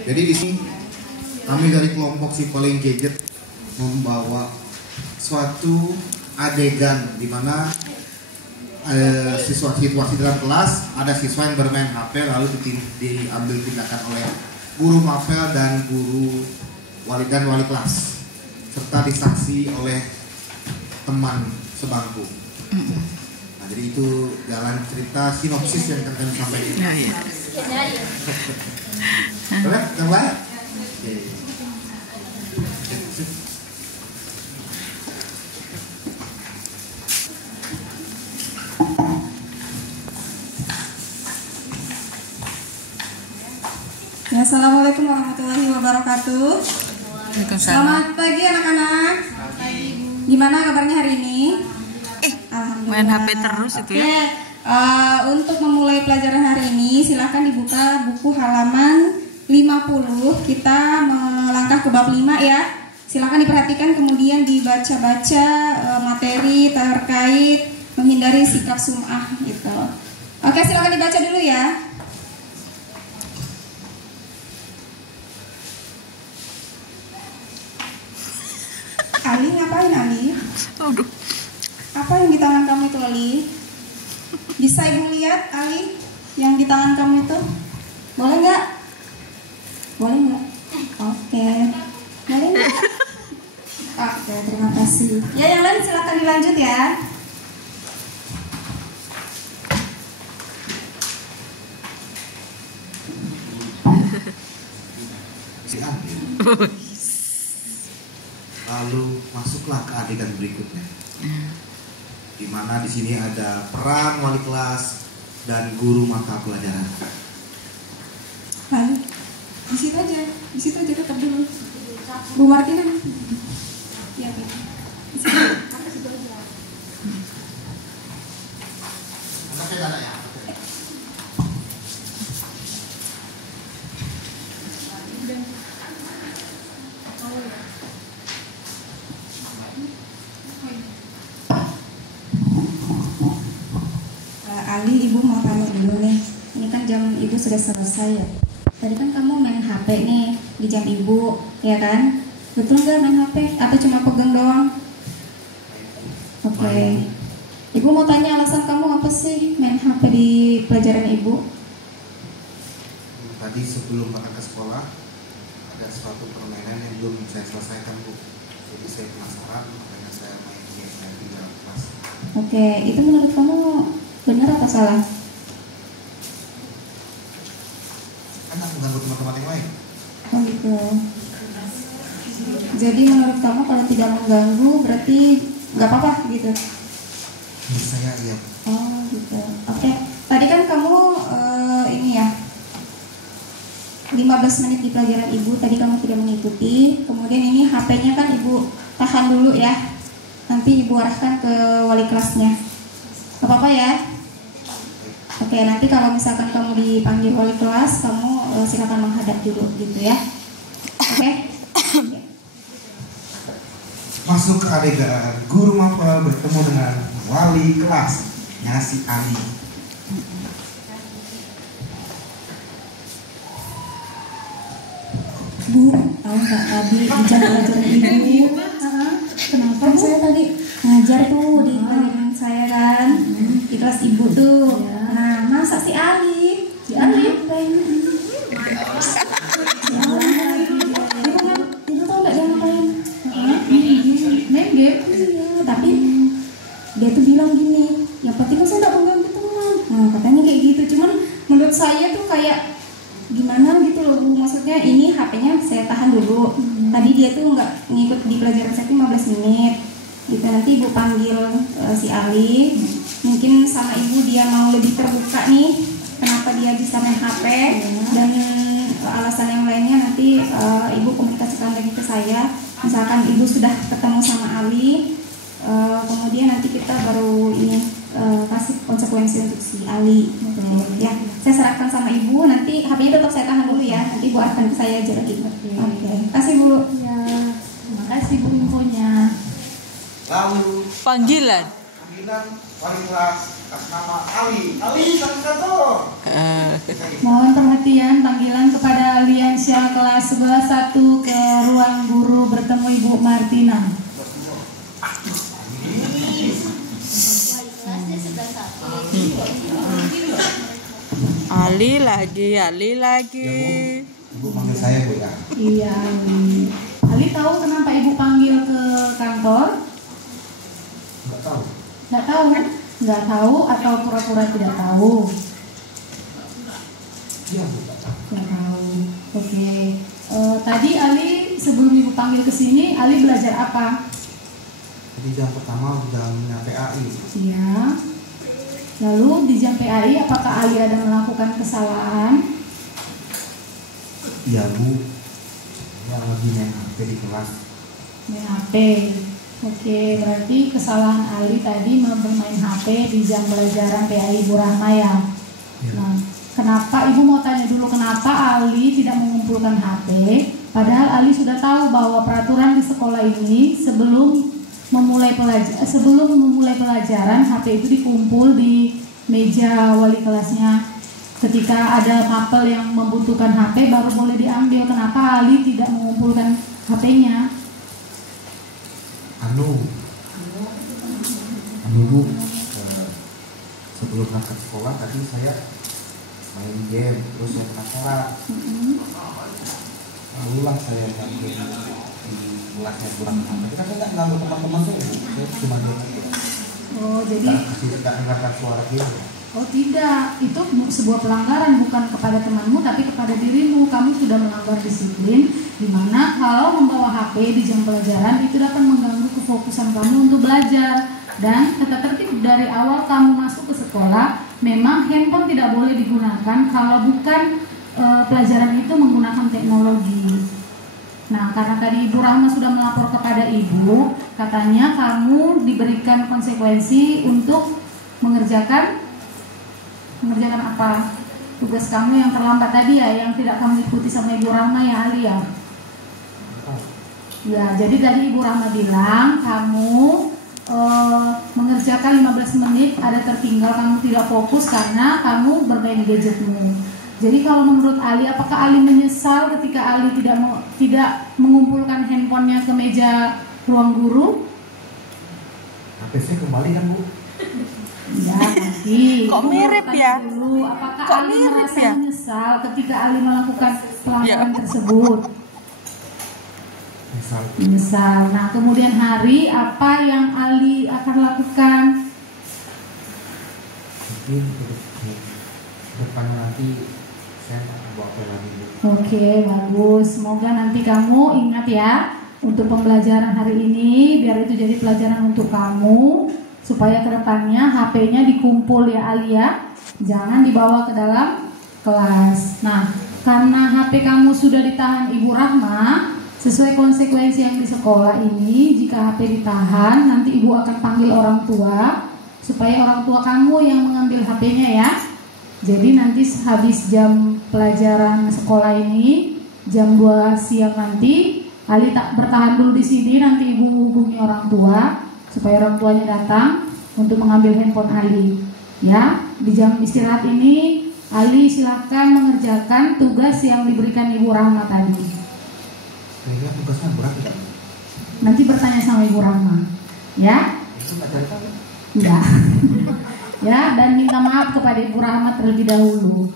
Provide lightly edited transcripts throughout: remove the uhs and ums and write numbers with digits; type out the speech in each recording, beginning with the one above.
Jadi di sini kami dari kelompok si paling gadget membawa suatu adegan di mana situasi dalam kelas ada siswa yang bermain HP lalu diambil tindakan oleh guru mapel dan guru wali kelas serta disaksi oleh teman sebangku. Nah, jadi itu jalan cerita sinopsis yang akan kami sampaikan. Boleh, yang lain? Ya, assalamualaikum warahmatullahi wabarakatuh. Selamat pagi anak-anak. Gimana kabarnya hari ini? Alhamdulillah. Main HP terus itu ya. Untuk memulai pelajaran hari ini silahkan dibuka buku halaman 50. Kita melangkah ke bab 5 ya. Silahkan diperhatikan kemudian dibaca-baca materi terkait menghindari sikap sum'ah gitu. Oke, silahkan dibaca dulu ya. Ali, ngapain Ali? Aduh. Apa yang di tangan kamu itu Ali? Bisa ibu lihat Ali yang di tangan kamu itu? Boleh nggak? Boleh nggak? Oke. Boleh nggak? Oke, terima kasih. Ya, yang lain silakan dilanjut ya. Lalu masuklah ke adegan berikutnya, di mana di sini ada peran wali kelas dan guru mata pelajaran. Baik, di situ aja tetap dulu. Bu Martina, ya di situ aja. Ali, ibu mau tanya dulu nih. Ini kan jam ibu sudah selesai ya. Tadi kan kamu main HP nih di jam ibu, ya kan? Betul nggak main HP? Atau cuma pegang doang? Oke. Ibu mau tanya alasan kamu apa sih main HP di pelajaran ibu? Tadi sebelum berangkat ke sekolah ada suatu permainan yang belum saya selesaikan, Bu. Jadi saya penasaran, makanya saya main game di dalam kelas. Oke, itu menurut kamu benar atau salah? Karena mengganggu teman-teman yang lain. Oh gitu. Jadi menurut kamu kalau tidak mengganggu berarti nggak apa-apa gitu? Menurut saya iya. Oh gitu. Oke. Tadi kan kamu ini ya 15 menit di pelajaran ibu tadi kamu tidak mengikuti. Kemudian ini HP-nya kan ibu tahan dulu ya. Nanti ibu arahkan ke wali kelasnya. Gak apa-apa ya? Oke, nanti kalau misalkan kamu dipanggil wali kelas, kamu silakan menghadap dulu gitu ya. Oke? Masuk ke adegan guru mapel bertemu dengan wali kelasnya si Ali. Bu, tahu nggak tadi di jam pelajaran ibu? Kenapa? Kan saya tadi ngajar tuh di pelajaran saya kan, di kelas ibu tuh. Nah, masa si Ali? Si Ali ngapain? Ibu tahu nggak dia ngapain? Main game. Iya, tapi dia tuh bilang gini, yang penting kan saya nggak mengganggu teman. Nah, katanya kayak gitu. Cuman menurut saya tuh kayak gimana gitu loh Bu, maksudnya ini HP-nya saya tahan dulu. Tadi dia tuh nggak ngikut di pelajaran saya 15 menit gitu. Nanti ibu panggil si Ali, mungkin sama ibu dia mau lebih terbuka nih kenapa dia bisa main HP, dan alasan yang lainnya nanti ibu komunikasikan lagi ke saya. Misalkan ibu sudah ketemu sama Ali, kemudian nanti kita baru ini kasih konsekuensi untuk si Ali gitu. Ya, saya serahkan sama ibu, nanti HP-nya tetap saya tahan dulu ya, nanti ibu akan ke saya aja lagi. Oke. Kasih Bu. Ya, terima kasih Bu infonya. Lalu Panggilan wali kelas atas nama Ali. Ali satu-satu. Mohon perhatian, panggilan kepada Aliansia sebelah 1 ke ruang guru bertemu Ibu Martina. Ali lagi. Ya, Bu. Ibu panggil saya, Bu ya. Iya, Ali. Ali tahu kenapa Ibu panggil ke kantor? Enggak tahu. Nggak tahu? Nggak tahu atau pura-pura tidak tahu? Iya, Bu. Enggak tahu. Nggak tahu. Oke. Tadi Ali sebelum Ibu panggil ke sini, Ali belajar apa? Jadi jam pertama jamnya PAI. Iya. Lalu di jam PAI apakah Ali ada melakukan kesalahan? Iya, Bu. Yang lagi main HP di kelas. Main HP. Oke, berarti kesalahan Ali tadi bermain HP di jam pelajaran PAI Ibu Rahma ya. Ya. Nah, kenapa Ibu mau tanya dulu kenapa Ali tidak mengumpulkan HP? Padahal Ali sudah tahu bahwa peraturan di sekolah ini sebelum memulai pelajaran HP itu dikumpul di meja wali kelasnya. Ketika ada mapel yang membutuhkan HP baru boleh diambil. Kenapa Ali tidak mengumpulkan HP-nya? Anu Bu, sebelum berangkat sekolah tadi saya main game, terus saya penasaran. Lalulah saya main game di kelasnya kurang. Tapi kan saya nggak nganggur teman-teman saya cuma game aja. Oh, jadi tidak mendengarkan suara game. oh tidak, itu sebuah pelanggaran bukan kepada temanmu tapi kepada dirimu. Kamu sudah melanggar disiplin, di mana kalau membawa HP di jam pelajaran itu dapat mengganggu kefokusan kamu untuk belajar. Dan tata tertib dari awal kamu masuk ke sekolah, memang handphone tidak boleh digunakan kalau bukan pelajaran itu menggunakan teknologi. Nah, karena tadi Ibu Rahma sudah melapor kepada Ibu, katanya kamu diberikan konsekuensi untuk mengerjakan apa? Tugas kamu yang terlambat tadi ya, yang tidak kamu ikuti sama Ibu Rahma ya, Ali ya? Ya, jadi tadi Ibu Rahma bilang kamu mengerjakan 15 menit ada tertinggal, kamu tidak fokus karena kamu bermain gadgetmu. Jadi kalau menurut Ali, apakah Ali menyesal ketika Ali tidak mengumpulkan handphonenya ke meja ruang guru? HP saya kembali kan, Bu? Ya, nanti. Kok mirip ya? Dulu, apakah Kok Ali mirip merasa ya? menyesal ketika Ali melakukan pelanggaran Ya. tersebut? Menyesal. Nah, kemudian hari apa yang Ali akan lakukan? Mungkin ke depannya nanti saya bawa HP lagi, Bu. Oke, bagus. Semoga nanti kamu ingat ya untuk pembelajaran hari ini, biar itu jadi pelajaran untuk kamu, supaya kedepannya HP-nya dikumpul ya Ali ya, jangan dibawa ke dalam kelas. Nah, karena HP kamu sudah ditahan Ibu Rahma, sesuai konsekuensi yang di sekolah ini, jika HP ditahan, nanti Ibu akan panggil orang tua, supaya orang tua kamu yang mengambil HP-nya ya. Jadi nanti habis jam pelajaran sekolah ini, jam 2 siang nanti, Ali tak bertahan dulu di sini, nanti Ibu hubungi orang tua supaya orang tuanya datang untuk mengambil handphone Ali. Ya, di jam istirahat ini Ali silahkan mengerjakan tugas yang diberikan Ibu Rahma tadi. Kayaknya tugasnya berat ya. Nanti bertanya sama Ibu Rahma, ya? Itu nggak cari tahu. Enggak. Ya, dan minta maaf kepada Ibu Rahma terlebih dahulu.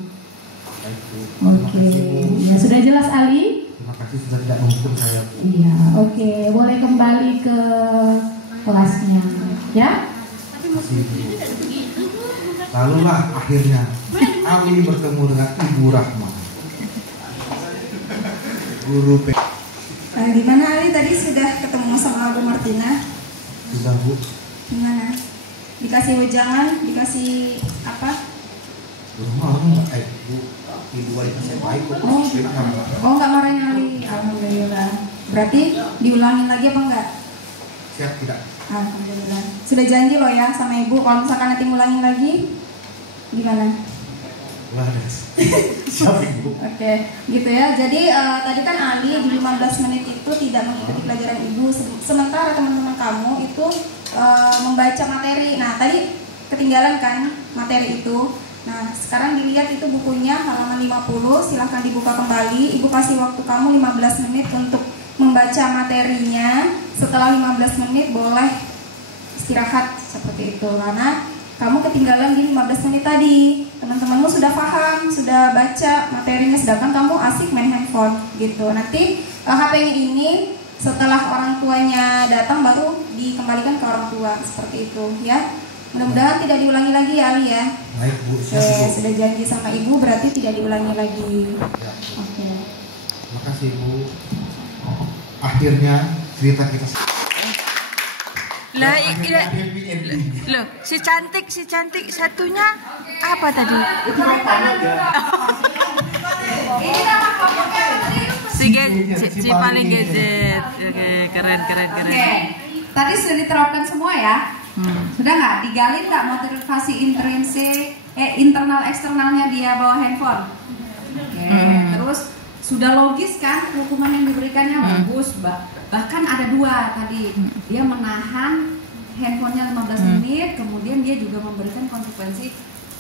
Baik, Bu. Oke, ya sudah jelas Ali? Terima kasih sudah tidak menghukum saya, Bu. Iya, oke, boleh kembali ke kelasnya, ya? Kasih, Bu. Lalulah akhirnya Ali bertemu dengan Ibu Rahma, guru P. Di mana Ali tadi sudah ketemu sama Bu Martina? Sudah, Bu. Gimana? Dikasih wejangan, dikasih apa? Bu Rahma orangnya nggak baik, Bu. Ibu wali saya baik, Bu. Dia nggak marah. Oh, nggak marahin Ali. Alhamdulillah. Berarti diulangin lagi apa enggak? Siap tidak? Alhamdulillah. Sudah janji loh ya sama Ibu, kalau misalkan nanti ngulangin lagi, gimana? Wah, siap, Ibu. Oke, gitu ya. Jadi tadi kan Ali di 15 menit itu tidak mengikuti pelajaran Ibu, sementara teman-teman kamu itu membaca materi. Nah, tadi ketinggalan kan materi itu. Nah, sekarang dilihat itu bukunya halaman 50, silahkan dibuka kembali. Ibu kasih waktu kamu 15 menit untuk membaca materinya. Setelah 15 menit boleh istirahat seperti itu, karena kamu ketinggalan di 15 menit tadi. Teman-temanmu sudah paham, sudah baca materinya, sedangkan kamu asik main handphone gitu. Nanti HP-nya ini setelah orang tuanya datang baru dikembalikan ke orang tua, seperti itu ya. Mudah-mudahan tidak diulangi lagi ya Ali ya. Baik Bu, Sudah janji sama Ibu, berarti tidak diulangi lagi. Oke. Terima kasih Bu. Akhirnya cerita kita. Lah, loh, si cantik satunya apa tadi? Si paling gadget. Oke, keren. Oke, tadi sudah diterapkan semua ya. Sudah nggak digali nggak motivasi intrinsik, internal eksternalnya dia bawa handphone. Oke, terus sudah logis kan hukuman yang diberikannya bagus, bahkan ada 2 tadi. Dia menahan handphonenya 15 menit, kemudian dia juga memberikan konsekuensi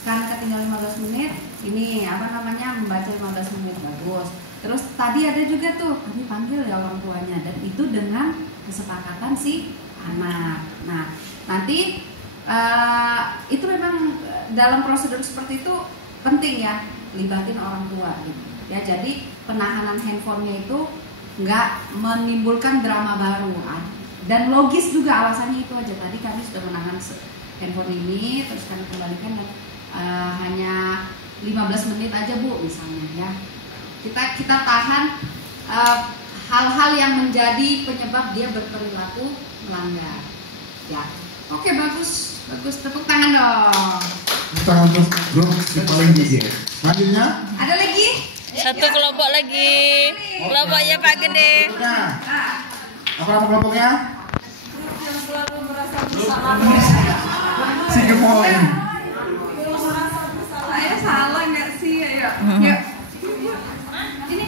karena ketinggalan 15 menit. Ini membaca 15 menit, bagus. Terus tadi ada juga tuh kami panggil ya orang tuanya, dan itu dengan kesepakatan si anak. Nah, nanti itu memang dalam prosedur seperti itu penting ya, libatin orang tua gitu. Ya, jadi penahanan handphonenya itu nggak menimbulkan drama baru, dan logis juga alasannya itu aja. Tadi kami sudah menahan handphone ini, terus kami kembalikan dan hanya 15 menit aja Bu misalnya ya. Kita tahan hal-hal yang menjadi penyebab dia berperilaku melanggar. Ya, oke, bagus, tepuk tangan dong. Kita untuk grup si paling gede. Selanjutnya Ada lagi? Satu kelompok lagi. Kelompoknya Pak Gede. apa nama kelompoknya? Si Gemoy. Saya salah nggak sih? Ayo, yuk. Ini.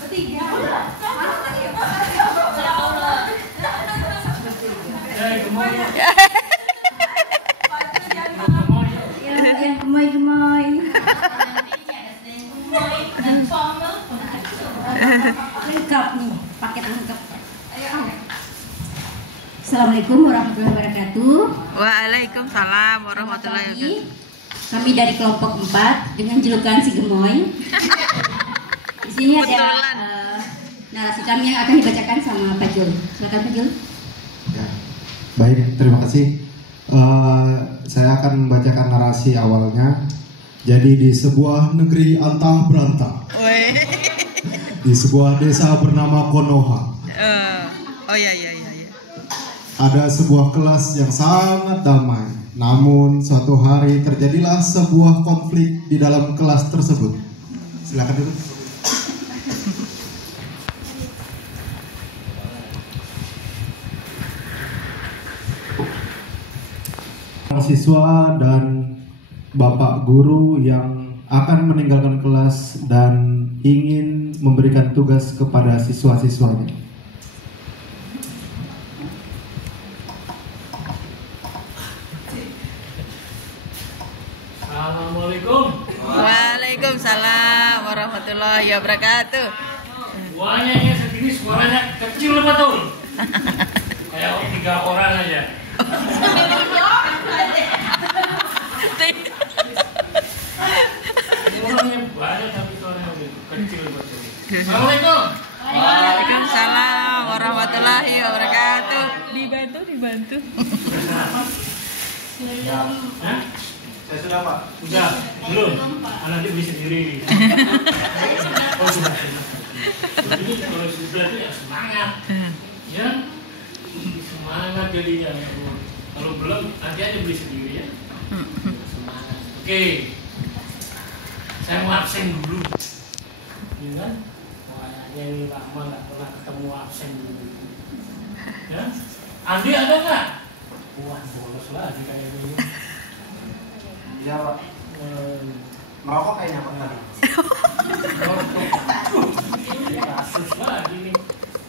Bertiga. Gemoy. Lengkap nih, paket lengkap. Assalamualaikum warahmatullahi wabarakatuh. Waalaikumsalam warahmatullahi wabarakatuh. Kami dari kelompok 4 dengan julukan si Gemoy. Di sini ada narasi kami yang akan dibacakan sama Pak Jul. Silakan Pak Jul. Ya. Baik, terima kasih. Saya akan membacakan narasi awalnya. Jadi di sebuah negeri antah berantah, di sebuah desa bernama Konoha, ada sebuah kelas yang sangat damai. Namun suatu hari terjadilah sebuah konflik di dalam kelas tersebut. Silakan dulu. Siswa dan bapak guru yang akan meninggalkan kelas dan ingin memberikan tugas kepada siswa-siswanya. Assalamualaikum. Waalaikumsalam warahmatullahi wabarakatuh. Suaranya segini, suaranya kecil betul. Kayak 3 orang aja. Orangnya banyak tapi suaranya kecil betul. Assalamualaikum. Waalaikumsalam warahmatullahi wabarakatuh. Dibantu. Hah? Saya sudah Pak. Sudah. Belum. Anak dia beli sendiri. Oh sudah. Jadi kalau sudah itu ya semangat. Ya. Semangat jadinya. Kalau belum nanti aja beli sendiri ya. Semangat. Oke. Saya mau absen dulu. Ya kan? Wajahnya ini lama nggak pernah ketemu absen dulu. Ya. Andi ada nggak? Wah bolos lagi kayaknya. Iya Pak. Merokok kayaknya Pak tadi. Kasus lagi nih.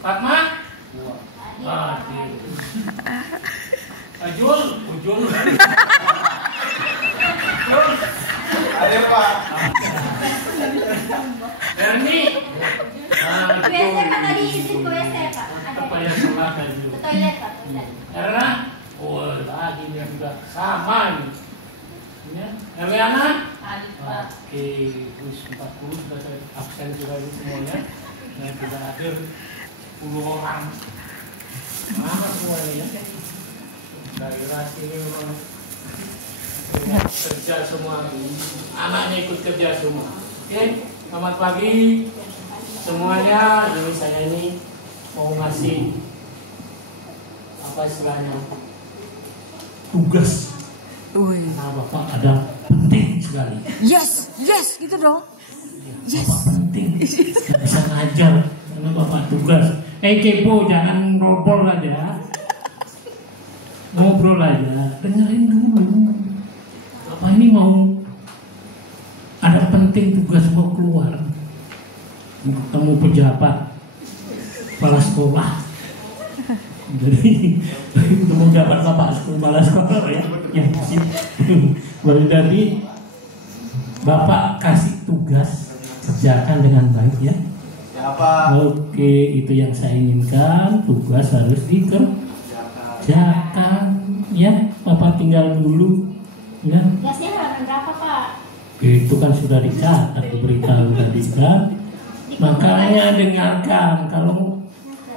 Fatma? Wah. Ajul dulu. Ada Pak. Erni. WC Pak tadi izin ke WC Pak. Apa yang salah tadi? Ke toilet Pak, toilet. Erna, oh lagi dia juga sama nih. Ya, Eliana? Oke, terus 40 sudah saya absen juga ini semuanya. Yang tidak hadir 10 orang. Mana semuanya ya? Daerah sini memang kerja semua, anaknya ikut kerja semua. Oke, selamat pagi semuanya. Jadi saya ini mau ngasih apa istilahnya tugas. Nah, Bapak ada penting sekali. Yes, gitu dong. Bapak penting, nggak bisa ngajar karena Bapak tugas. Kepo, jangan ngobrol aja. Ngobrol aja, dengerin dulu. Bapak ini mau ada penting tugas mau keluar, ketemu pejabat, kepala sekolah. Jadi ketemu pejabat kepala sekolah ya, yang sip. Baru jadi Bapak kasih tugas, kerjakan dengan baik ya. Siapa? Oke, itu yang saya inginkan. Tugas harus dikerjakan ya. Bapak tinggal dulu ya. Gasnya halaman berapa Pak? Itu kan sudah dicatat, diberitahu tadi kan. Makanya dengarkan, kalau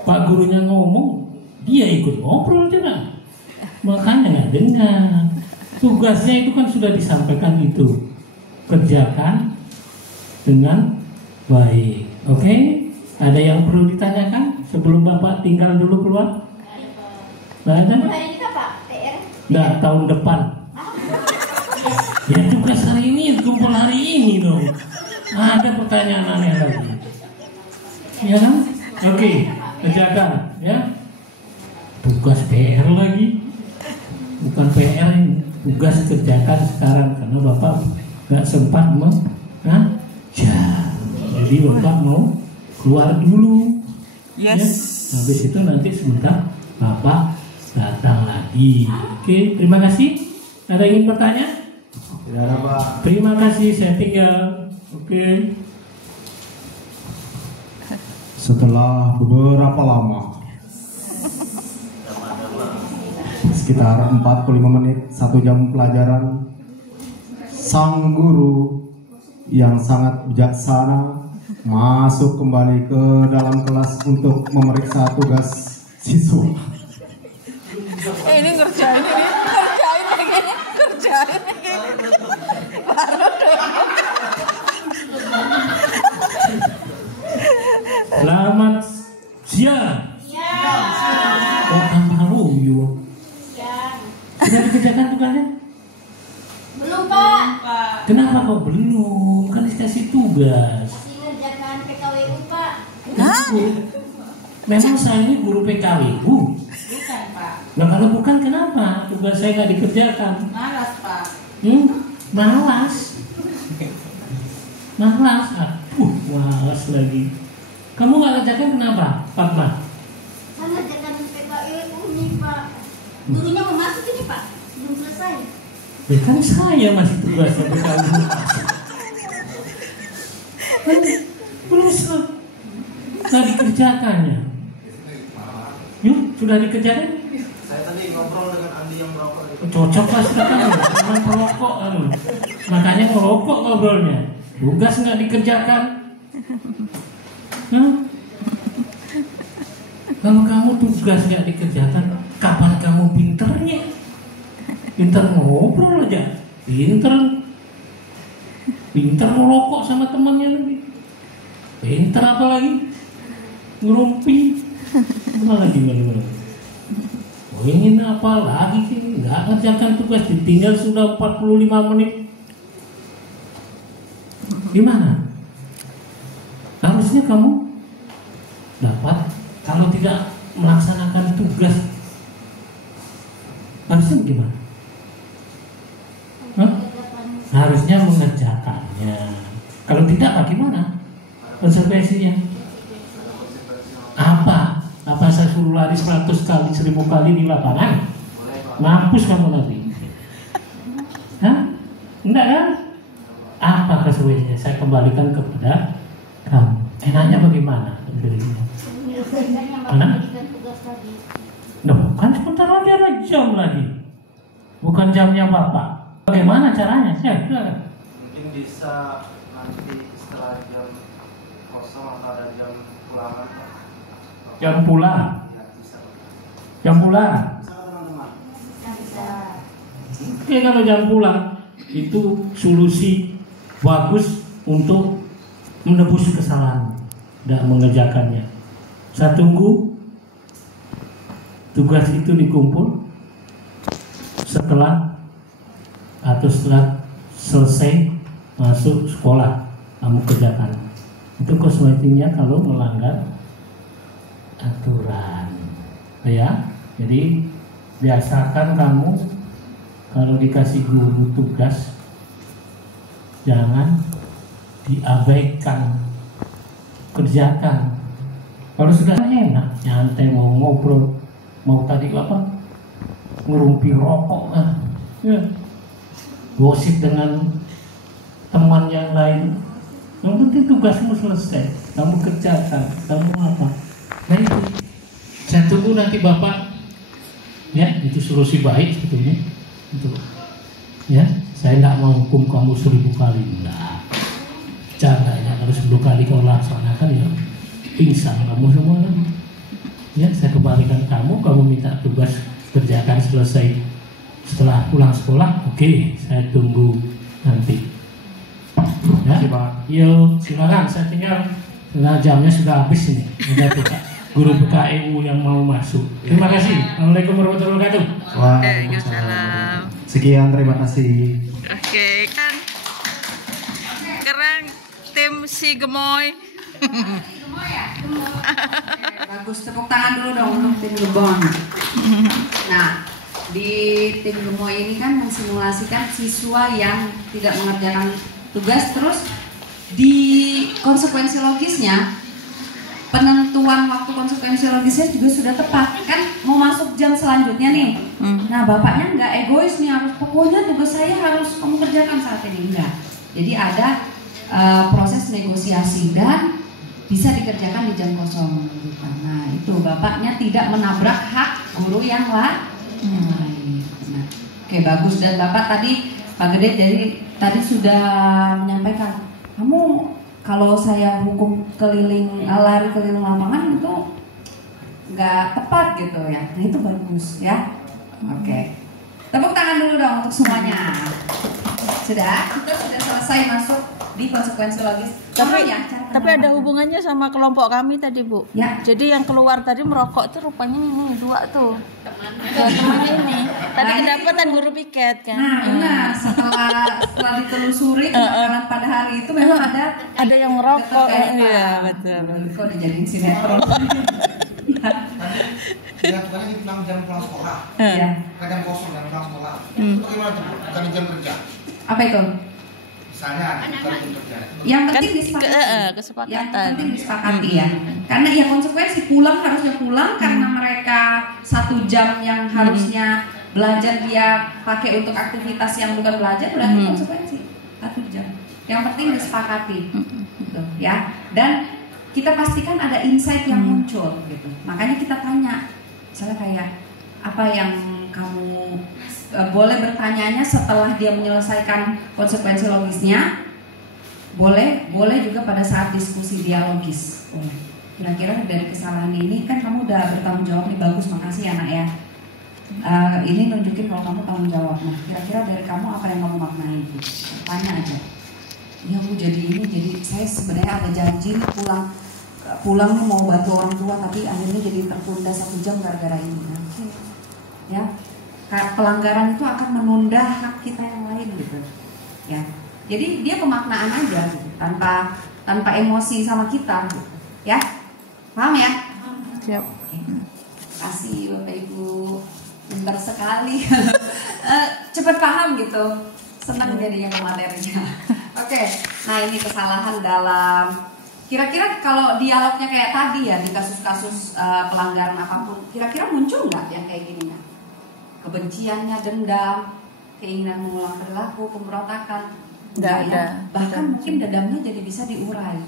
Pak gurunya ngomong, dia ikut ngobrol juga. Makanya nggak dengar. Tugasnya itu kan sudah disampaikan itu, kerjakan dengan baik. Oke? Ada yang perlu ditanyakan sebelum Bapak tinggal dulu keluar? Nggak ada? Hari ini Pak, PR? Nggak, tahun depan. Ya tugas hari ini, kumpul hari ini dong. Ada pertanyaan aneh lagi. Ya kan? Oke, kerjakan ya. Tugas PR lagi. Bukan PR ini. Tugas kerjakan sekarang karena Bapak nggak sempat jadi Bapak mau keluar dulu. Yes. Ya? Habis itu nanti sebentar Bapak datang lagi. Oke, terima kasih. Ada yang ingin bertanya? Tidak ada Pak. Terima kasih, saya tinggal. Oke. Setelah beberapa lama, sekitar 45 menit, 1 jam pelajaran, sang guru yang sangat bijaksana masuk kembali ke dalam kelas untuk memeriksa tugas siswa. Ini ngerjain lagi. Baru dong. Selamat siang. Oh, malu you. Sudah dikerjakan tugasnya? Belum Pak. Kenapa kok belum? Kan dikasih tugas. Masih ngerjakan PKWU Pak. Hah? Memang saya ini guru PKWU. Bukan Pak. Nah kalau bukan kenapa? Tugas saya nggak dikerjakan. Malas Pak. Malas. Malas lagi. Kamu nggak kerjakan kenapa, Fatma? Saya ngerjakan PKWU nih Pak. Gurunya mau masuk ini Pak. Belum selesai. Ya kan saya masih tugasnya PKWU. Belum selesai. Nggak dikerjakannya. Yuk, sudah dikerjakan? Saya tadi ngobrol dengan Andi yang merokok itu. Cocok lah sekarang, memang perokok kan. Makanya ngerokok ngobrolnya. Tugas nggak dikerjakan. Kalau kamu tugas nggak dikerjakan, kapan kamu pinternya? Pinter ngobrol aja, pinter ngerokok sama temannya lagi. Pinter apa lagi? Ngerumpi. Apa lagi? Oh, ingin apa lagi sih? Nggak ngerjakan tugas, ditinggal sudah 45 menit. Gimana? Harusnya kamu dapat, kalau tidak melaksanakan tugas, harusnya gimana? Harusnya mengerjakannya. Kalau tidak, bagaimana konsekuensinya? Apa saya suruh lari 100 kali, 1000 kali di lapangan? Mampus kamu nanti. Enggak kan? Apa kesulitannya? Saya kembalikan kepada kamu. Enaknya bagaimana? Karena kan sebentar lagi ada jam lagi. Bukan jamnya Bapak. Bagaimana caranya? Ya, Mungkin bisa nanti setelah jam kosong atau ada jam pulangan, Pak. jam pulang. Ya, bisa. Jam pulang. Bisa teman-teman. Oke, kalau jam pulang itu solusi bagus untuk menebus kesalahan dan mengerjakannya. Saya tunggu tugas itu dikumpul setelah selesai masuk sekolah kamu kerjakan. Itu konsekuensinya kalau melanggar aturan, ya. Jadi biasakan kamu kalau dikasih guru tugas jangan diabaikan, kerjakan. Kalau sudah enak, nyantai, mau ngobrol, mau tadi apa, ngerumpi rokok, ya. Gosip dengan teman yang lain. Yang penting tugasmu selesai, kamu kerjakan, kamu apa. Nah itu, saya tunggu nanti Bapak, ya itu solusi baik sebetulnya. Untuk, ya, saya tidak mau hukum kamu 1000 kali, enggak. Caranya kalau 10 kali kau laksanakan ya pingsan kamu semua lagi. Ya, saya kembalikan kamu minta tugas kerjakan selesai setelah pulang sekolah. Oke, saya tunggu nanti. Ya, yo silakan, saya tinggal. Nah, jamnya sudah habis ini. Ada guru PKEU yang mau masuk. Terima kasih. Assalamualaikum warahmatullahi wabarakatuh. Waalaikumsalam. Sekian, terima kasih. Oke, kan keren tim si Gemoy. Bagus, tepuk tangan dulu dong untuk tim Gemoy. Nah, di tim Gemoy ini kan mensimulasikan siswa yang tidak mengerjakan tugas, terus di konsekuensi logisnya, penentuan waktu konsekuensi logisnya juga sudah tepat. Kan mau masuk jam selanjutnya nih. Nah, bapaknya nggak egois nih, harus pokoknya tugas saya harus kamu kerjakan saat ini, enggak. Jadi ada proses negosiasi dan bisa dikerjakan di jam kosong. Nah, itu bapaknya tidak menabrak hak guru yang lain. Nah, oke, bagus. Dan bapak tadi, Pak Gede, tadi sudah menyampaikan, kamu kalau saya hukum lari keliling lapangan itu nggak tepat gitu ya. Nah, itu bagus ya. Oke. Tepuk tangan dulu dong untuk semuanya. Sudah, kita sudah selesai masuk di konsekuensi logis. Tapi ada hubungannya sama kelompok kami tadi, Bu. Ya. Jadi yang keluar tadi merokok tuh rupanya ini 2 tuh. Temannya ini. Tadi kedapatan guru piket kan. Nah, benar. Setelah ditelusuri kenakalan pada hari itu memang ada yang merokok. Iya, betul. Kok dijadiin sinetron. Ya, bukan ini pulang jam pulang sekolah. Iya. Kadang kosong dan pulang sekolah. Itu bagaimana tuh? Bukan jam kerja. Apa itu? Misalnya, bukan jam kerja. Yang penting Kan disepakati. kesepakatan. Yang penting disepakati ya. Karena ya konsekuensi pulang harusnya pulang karena mereka 1 jam yang harusnya belajar dia pakai untuk aktivitas yang bukan belajar, berarti konsekuensi 1 jam. Yang penting disepakati, gitu ya. Dan kita pastikan ada insight yang muncul, gitu. Makanya kita tanya, misalnya kayak apa yang kamu boleh bertanyanya setelah dia menyelesaikan konsekuensi logisnya. Boleh juga pada saat diskusi dialogis. Kira-kira dari kesalahan ini kan kamu udah bertanggung jawab nih, bagus, makasih ya nak ya. Ini nunjukin kalau kamu tanggung jawab. Nah, kira-kira dari kamu apa yang kamu maknai itu? Tanya aja. Ya Bu, jadi saya sebenarnya ada janji nih pulang nih mau bantu orang tua, tapi akhirnya jadi tertunda 1 jam gara-gara ini. Nah, ya, pelanggaran itu akan menunda hak kita yang lain gitu. Ya. Jadi dia pemaknaan aja gitu, tanpa emosi sama kita gitu. Ya. Paham ya? Siap. Kasih Bapak Ibu, pintar sekali. Cepat paham gitu. Senang jadinya ke materinya. Oke. Nah, ini kesalahan dalam kira-kira kalau dialognya kayak tadi ya di kasus-kasus pelanggaran apapun, kira-kira muncul nggak yang kayak gini? Kebenciannya, dendam, keinginan mengulang perilaku, pemberontakan. Nggak ya. ada. Bahkan mungkin dendamnya jadi bisa diurai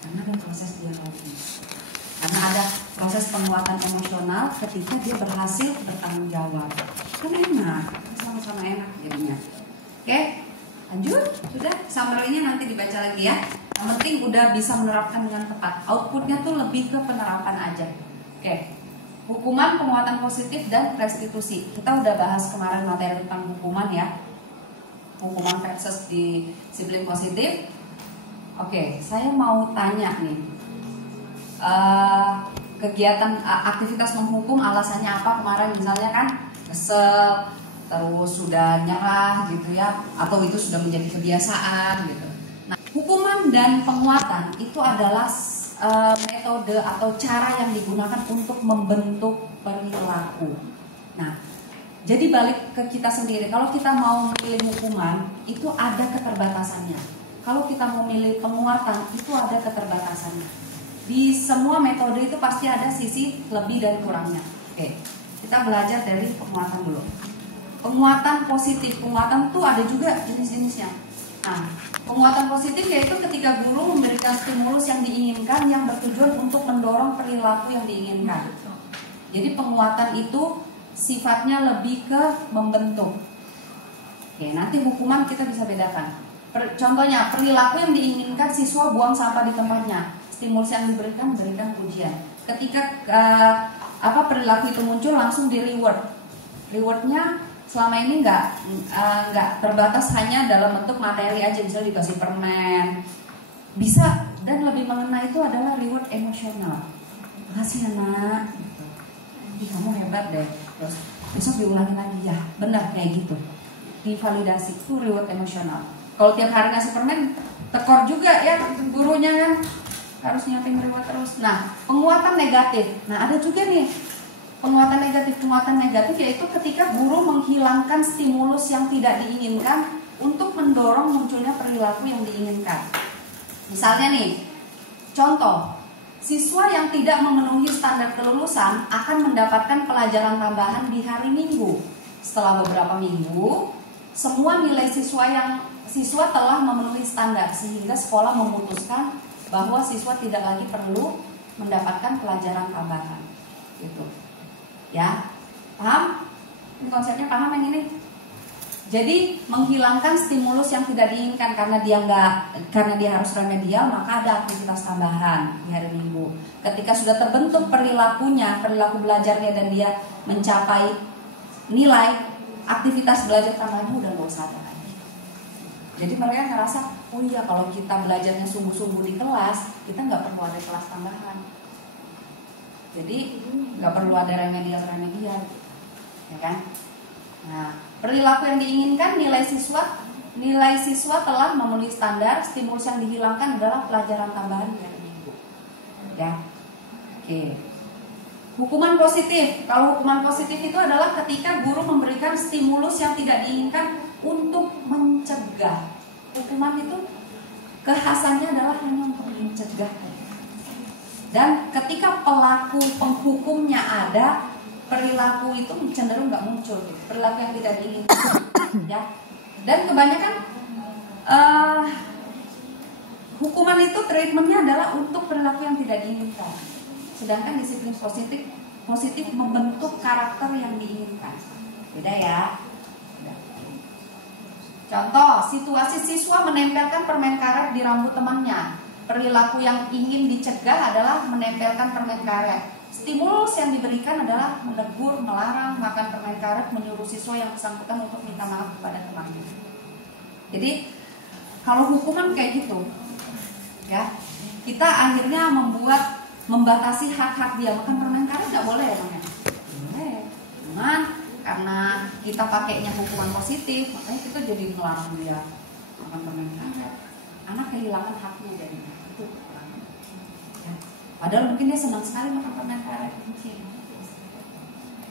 karena ada proses dialogis. Karena ada proses penguatan emosional ketika dia berhasil bertanggung jawab. Kan enak, sama-sama enak jadinya. Oke, lanjut. Sudah, summary-nya nanti dibaca lagi ya. Yang penting udah bisa menerapkan dengan tepat. Outputnya tuh lebih ke penerapan aja. Oke, hukuman, penguatan positif, dan restitusi. Kita udah bahas kemarin materi tentang hukuman ya. Hukuman versus disiplin positif. Oke, saya mau tanya nih. Kegiatan aktivitas menghukum alasannya apa kemarin, misalnya kan kesel, terus sudah nyerah gitu ya, atau itu sudah menjadi kebiasaan gitu. Nah, hukuman dan penguatan itu adalah metode atau cara yang digunakan untuk membentuk perilaku. Nah, jadi balik ke kita sendiri, kalau kita mau memilih hukuman itu ada keterbatasannya. Kalau kita mau memilih penguatan itu ada keterbatasannya. Di semua metode itu pasti ada sisi lebih dan kurangnya. Oke, kita belajar dari penguatan dulu. Penguatan positif, penguatan itu ada juga jenis-jenisnya. Nah, penguatan positif yaitu ketika guru memberikan stimulus yang diinginkan yang bertujuan untuk mendorong perilaku yang diinginkan. Jadi penguatan itu sifatnya lebih ke membentuk. Oke, nanti hukuman kita bisa bedakan. Contohnya perilaku yang diinginkan siswa buang sampah di tempatnya. Stimulus yang diberikan pujian. Ketika perilaku itu muncul langsung di reward. Rewardnya selama ini nggak terbatas hanya dalam bentuk materi aja, misalnya dikasih permen. Bisa dan lebih mengena itu adalah reward emosional. Makasih ya nak, kamu hebat deh. Terus besok diulangi lagi ya, benar kayak gitu. Divalidasi itu reward emosional. Kalau tiap hari ngasih permen, tekor juga ya gurunya kan. Harus nyiapin reward terus. Nah, penguatan negatif. Nah, ada juga nih penguatan negatif. Penguatan negatif yaitu ketika guru menghilangkan stimulus yang tidak diinginkan untuk mendorong munculnya perilaku yang diinginkan. Misalnya nih, contoh, siswa yang tidak memenuhi standar kelulusan akan mendapatkan pelajaran tambahan di hari Minggu. Setelah beberapa minggu, semua nilai siswa telah memenuhi standar sehingga sekolah memutuskan bahwa siswa tidak lagi perlu mendapatkan pelajaran tambahan, gitu, ya, paham? Ini konsepnya paham yang ini? Jadi menghilangkan stimulus yang tidak diinginkan karena dia harus remedial, maka ada aktivitas tambahan di hari Minggu. Ketika sudah terbentuk perilaku belajarnya dan dia mencapai nilai, aktivitas belajar tambahannya udah nggak usah ada. Jadi mereka ngerasa, oh iya kalau kita belajarnya sungguh-sungguh di kelas, kita nggak perlu ada kelas tambahan. Jadi nggak perlu ada remedial, ya kan? Nah, perilaku yang diinginkan nilai siswa telah memenuhi standar, stimulus yang dihilangkan adalah pelajaran tambahan dari minggu. Ya, oke. Hukuman positif. Kalau hukuman positif itu adalah ketika guru memberikan stimulus yang tidak diinginkan untuk mencegah. Hukuman itu kekhasannya adalah hanya untuk mencegah. Dan ketika pelaku penghukumnya ada, perilaku itu cenderung nggak muncul. Perilaku yang tidak diinginkan, ya. Dan kebanyakan hukuman itu treatmentnya adalah untuk perilaku yang tidak diinginkan. Sedangkan disiplin positif membentuk karakter yang diinginkan. Beda ya. Contoh, situasi siswa menempelkan permen karet di rambut temannya. Perilaku yang ingin dicegah adalah menempelkan permen karet. Stimulus yang diberikan adalah menegur, melarang makan permen karet, menyuruh siswa yang bersangkutan untuk minta maaf kepada temannya. Jadi, kalau hukuman kayak gitu, ya, kita akhirnya membatasi hak-hak dia. Makan permen karet nggak boleh ya, namanya? Boleh. Cuman karena kita pakainya hukuman positif, makanya kita jadi melarang dia makan permen karet. Anak kehilangan haknya jadi itu. Ya. Padahal mungkin dia senang sekali makan permen karet.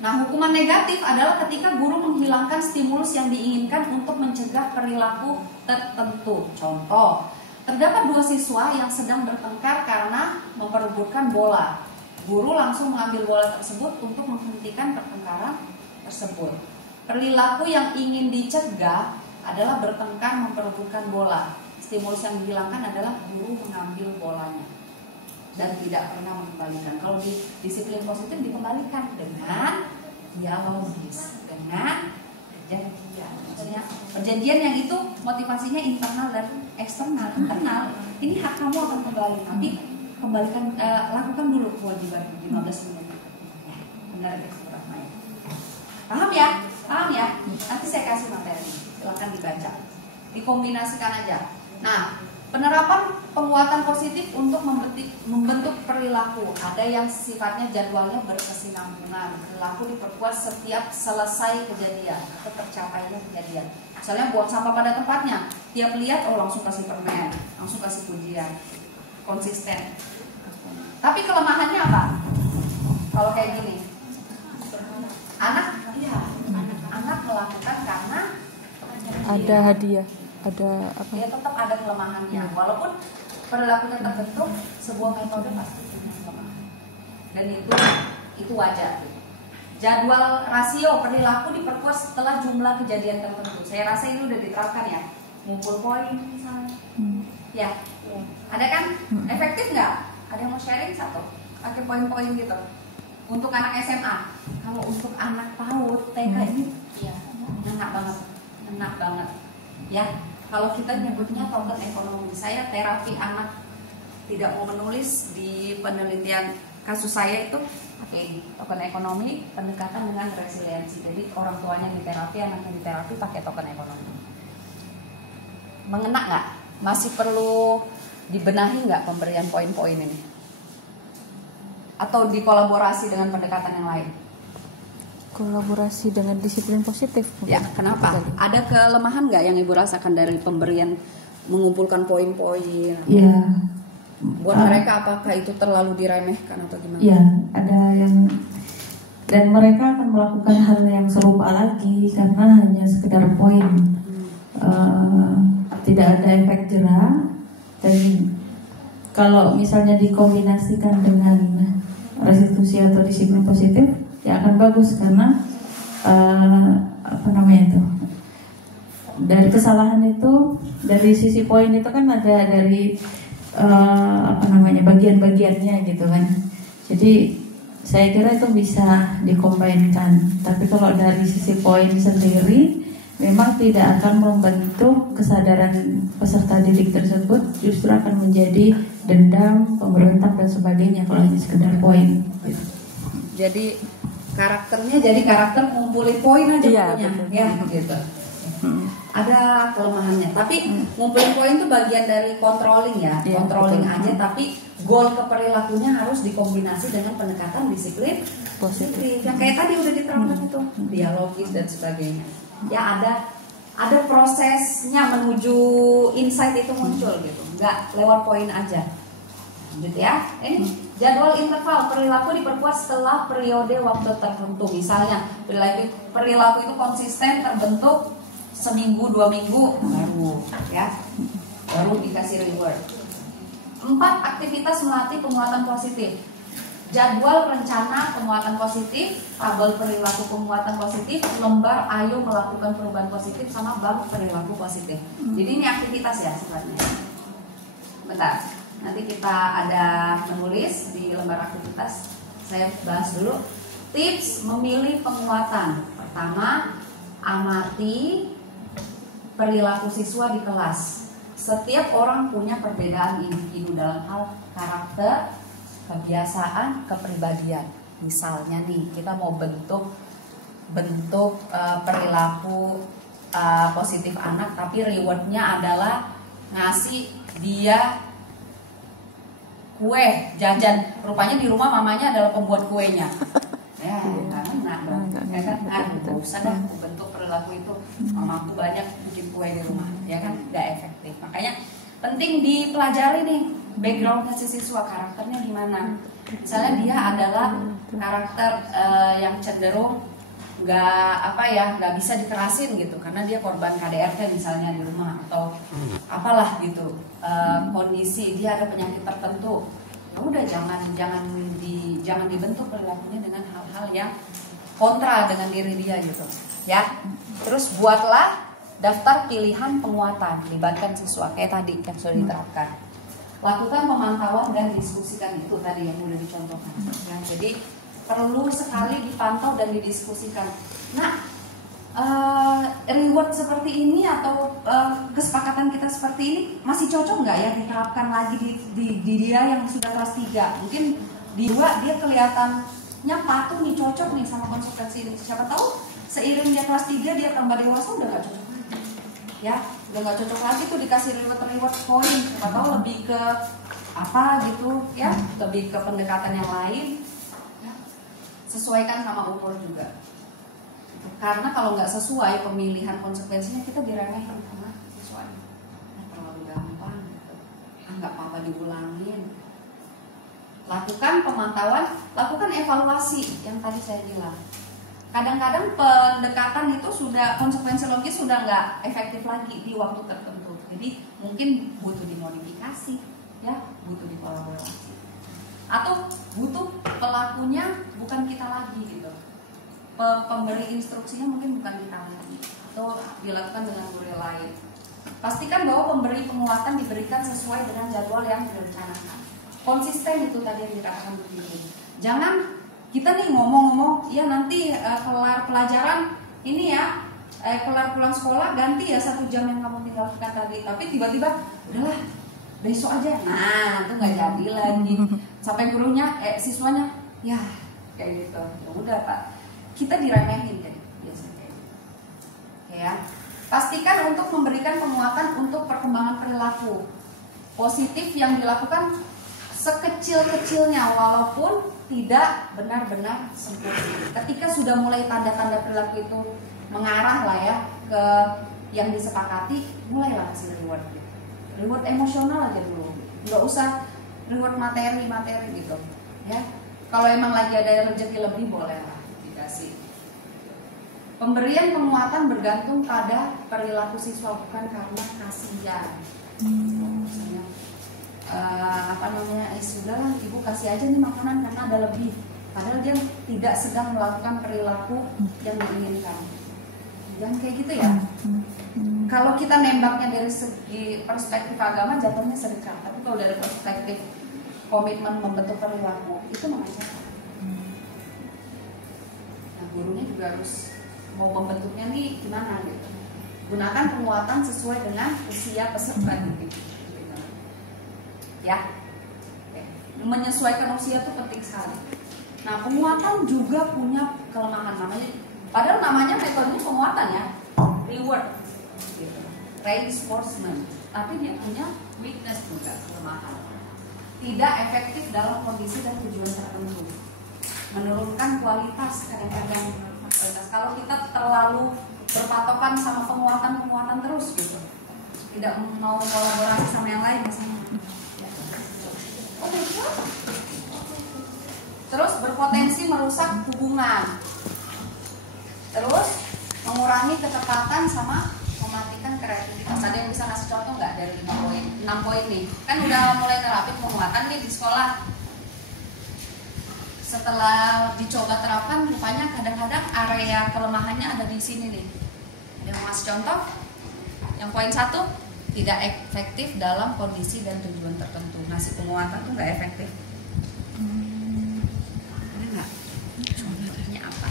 Nah, hukuman negatif adalah ketika guru menghilangkan stimulus yang diinginkan untuk mencegah perilaku tertentu. Contoh, terdapat 2 siswa yang sedang bertengkar karena memperebutkan bola. Guru langsung mengambil bola tersebut untuk menghentikan pertengkaran tersebut. Perilaku yang ingin dicegah adalah bertengkar memperebutkan bola. Stimulus yang dihilangkan adalah guru mengambil bolanya dan tidak pernah mengembalikan. Kalau di disiplin positif dikembalikan dengan dialogis, dengan perjanjian. Maksudnya perjanjian yang itu motivasinya internal dan eksternal. Internal, ini hak kamu akan kembali, tapi kembalikan, lakukan dulu kewajiban 15 menit. Ya, benar ya, paham ya? Paham ya? Nanti saya kasih materi, silahkan dibaca, dikombinasikan aja. Nah, penerapan penguatan positif untuk membentuk perilaku. Ada yang sifatnya jadwalnya berkesinambungan. Perilaku diperkuat setiap selesai kejadian atau tercapainya kejadian. Misalnya buang sampah pada tempatnya, tiap lihat langsung kasih permen, langsung kasih pujian, konsisten. Tapi kelemahannya apa? Kalau kayak gini, anak melakukan karena Ada hadiah, ada apa? dia tetap ada kelemahannya. Walaupun perilakunya terbentuk, sebuah metode pasti punya kelemahan. Dan itu wajar. Jadwal rasio perilaku diperkuat setelah jumlah kejadian tertentu. Saya rasa ini udah diterapkan ya. Ngumpul poin misalnya. Ya. Ada kan? Efektif nggak? Ada yang mau sharing satu? Pakai poin-poin gitu. Untuk anak SMA. Kalau untuk anak PAUD, TK ini ya enak banget. Ya. Kalau kita nyebutnya token ekonomi. Saya terapi anak tidak mau menulis di penelitian kasus saya itu pakai token ekonomi, pendekatan dengan resiliensi. Jadi orang tuanya di terapi, anaknya di terapi pakai token ekonomi. Mengena nggak? Masih perlu dibenahi nggak pemberian poin-poin ini? Atau dikolaborasi dengan pendekatan yang lain? Kolaborasi dengan disiplin positif. Ya, kenapa? Ada kelemahan nggak yang Ibu rasakan dari pemberian mengumpulkan poin-poin? Iya. Buat mereka apakah itu terlalu diremehkan atau gimana? Iya, ada yang, dan mereka akan melakukan hal yang serupa lagi karena hanya sekedar poin. Tidak ada efek jerah. Dan kalau misalnya dikombinasikan dengan restitusi atau disiplin positif, ya akan bagus karena dari kesalahan itu, dari sisi poin itu kan ada dari bagian-bagiannya gitu kan. Jadi saya kira itu bisa dikombinkan. Tapi kalau dari sisi poin sendiri, memang tidak akan membentuk kesadaran peserta didik tersebut, justru akan menjadi dendam, pemberontak dan sebagainya kalau hanya sekedar poin. Jadi karakternya jadi karakter ngumpulin poin aja pokoknya, ya gitu. Ada kelemahannya, tapi ngumpulin poin itu bagian dari controlling ya, controlling aja. Tapi goal ke perilakunya harus dikombinasi dengan pendekatan disiplin positif. Yang kayak tadi udah diterapkan itu, dialogis dan sebagainya. Ya ada prosesnya menuju insight itu muncul gitu, nggak lewat poin aja, gitu ya. Ini jadwal interval perilaku diperkuat setelah periode waktu tertentu. Misalnya perilaku itu konsisten terbentuk seminggu 2 minggu baru dikasih reward. 4. Aktivitas melatih penguatan positif. Jadwal rencana penguatan positif, tabel perilaku penguatan positif, lembar ayo melakukan perubahan positif, sama bank perilaku positif. Jadi ini aktivitas ya sifatnya. Bentar, nanti kita ada menulis di lembar aktivitas. Saya bahas dulu tips memilih penguatan. Pertama, amati perilaku siswa di kelas. Setiap orang punya perbedaan individu dalam hal karakter, kebiasaan, kepribadian. Misalnya nih, kita mau bentuk perilaku positif anak, tapi rewardnya adalah ngasih dia kue jajan. Rupanya di rumah mamanya adalah pembuat kuenya. Ya, nggak dong. Nggak usah dah bentuk perilaku itu. Mamaku banyak bikin kue di rumah, ya kan? Nggak efektif. Makanya penting dipelajari nih backgroundnya si siswa, karakternya gimana. Misalnya dia adalah karakter yang cenderung nggak bisa dikerasin gitu, karena dia korban KDRT misalnya di rumah atau apalah gitu. Kondisi dia ada penyakit tertentu. Ya udah jangan dibentuk perilakunya dengan hal-hal yang kontra dengan diri dia gitu ya. Terus buatlah daftar pilihan penguatan, libatkan siswa kayak tadi yang sudah diterapkan. Lakukan pemantauan dan diskusikan, itu tadi yang sudah dicontohkan ya. Jadi perlu sekali dipantau dan didiskusikan. Nah, reward seperti ini atau kesepakatan kita seperti ini masih cocok nggak ya diterapkan lagi di dia yang sudah kelas 3? Mungkin di 2 dia kelihatannya patuh nih, cocok nih sama konsekuensi ini. Siapa tahu seiring dia kelas 3 dia tambah dewasa udah nggak cocok lagi ya, udah nggak cocok lagi tuh dikasih reward poin. Siapa tahu lebih ke apa gitu ya, lebih ke pendekatan yang lain ya. Sesuaikan sama umur juga. Karena kalau nggak sesuai pemilihan konsekuensinya kita diremehin sama siswanya. Terlalu gampang gitu. Nggak apa-apa diulangin. Lakukan pemantauan, lakukan evaluasi yang tadi saya bilang. Kadang-kadang pendekatan itu sudah, konsekuensi logis sudah nggak efektif lagi di waktu tertentu. Jadi mungkin butuh dimodifikasi, ya, butuh dikolaborasi. Atau butuh pelakunya bukan kita lagi gitu. Pemberi instruksinya mungkin bukan kita lagi, atau dilakukan dengan guru lain. Pastikan bahwa pemberi penguatan diberikan sesuai dengan jadwal yang direncanakan. Konsisten itu tadi yang dikatakan Bu Titin. Jangan kita nih ngomong-ngomong, ya nanti kelar pelajaran ini ya, kelar pulang sekolah ganti ya 1 jam yang kamu tinggalkan tadi. Tapi tiba-tiba udahlah besok aja. Nah itu nggak jadi lagi. Sampai gurunya, siswanya, ya kayak gitu. Ya udah Pak. Kita diremehin kan biasanya kayak gitu. Ya. Pastikan untuk memberikan penguatan untuk perkembangan perilaku positif yang dilakukan sekecil-kecilnya walaupun tidak benar-benar sempurna. Ketika sudah mulai tanda-tanda perilaku itu mengarah lah ya ke yang disepakati, mulailah kasih reward. Reward emosional aja dulu. Nggak usah reward materi gitu. Ya. Kalau emang lagi ada rezeki lebih boleh lah. Pemberian penguatan bergantung pada perilaku siswa, bukan karena kasihan. Misalnya, sudahlah ibu kasih aja nih makanan karena ada lebih, padahal dia tidak sedang melakukan perilaku yang diinginkan. Jangan kayak gitu ya. Kalau kita nembaknya dari segi perspektif agama jatuhnya sedekah, tapi kalau dari perspektif komitmen membentuk perilaku itu mengajarkan. Nah, gurunya juga harus mau membentuknya nih gimana gitu. Gunakan penguatan sesuai dengan usia peserta didik. Ya, menyesuaikan usia itu penting sekali. Nah, penguatan juga punya kelemahan namanya. Padahal namanya metodenya penguatan ya, reward, gitu. Reinforcement. Tapi dia punya weakness juga, kelemahan. Tidak efektif dalam kondisi dan tujuan tertentu. Menurunkan kualitas kadang-kadang. Kalau kita terlalu berpatokan sama penguatan terus gitu, tidak mau kolaborasi sama yang lain misalnya. Terus berpotensi merusak hubungan. Terus mengurangi kecepatan sama mematikan kreativitas. Ada yang bisa ngasih contoh nggak dari 6 poin nih? Kan udah mulai terapin penguatan nih di sekolah. Setelah dicoba terapkan, rupanya kadang-kadang area kelemahannya ada di sini nih. Yang ngasih contoh, yang poin 1, tidak efektif dalam kondisi dan tujuan tertentu. Ngasih penguatan tuh nggak efektif. Ada nggak? Contohnya apa?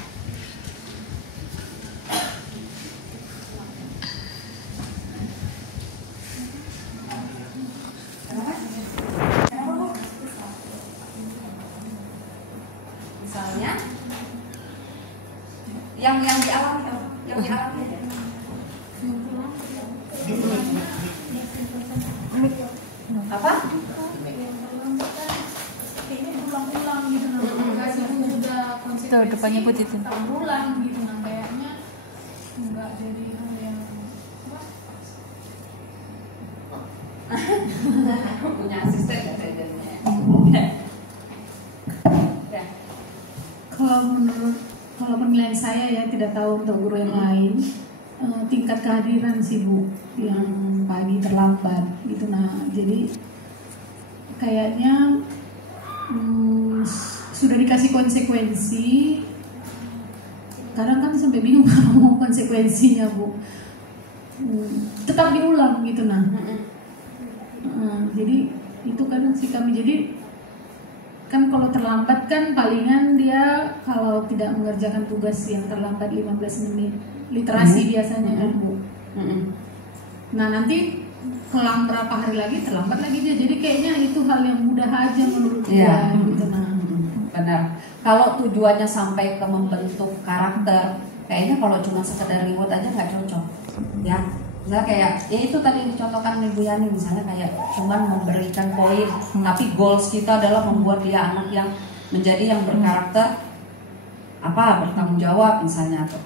Misalnya yang dialami apa? Tuh depannya putih itu. Ulang gitu, nah kayaknya nggak jadi hal yang punya asisten nggak jadinya? Kalau penilaian saya ya, tidak tahu untuk guru yang lain, tingkat kehadiran sih Bu yang pagi terlambat gitu. Nah jadi kayaknya sudah dikasih konsekuensi kadang kan sampai bingung mau konsekuensinya Bu. Tetap diulang gitu nah. Jadi itu kadang sih kami, jadi kan kalau terlambat kan palingan dia kalau tidak mengerjakan tugas yang terlambat 15 menit literasi biasanya kan Bu. Nah nanti kelang berapa hari lagi terlambat lagi dia, jadi kayaknya itu hal yang mudah aja menurut dia gitu nah. Benar. Kalau tujuannya sampai ke membentuk karakter, kayaknya kalau cuma sekedar reward aja nggak cocok ya. Misalnya kayak ya itu tadi yang dicontohkan Ibu Yani, misalnya kayak cuman memberikan poin, tapi goals kita adalah membuat dia anak yang menjadi yang berkarakter bertanggung jawab misalnya, atau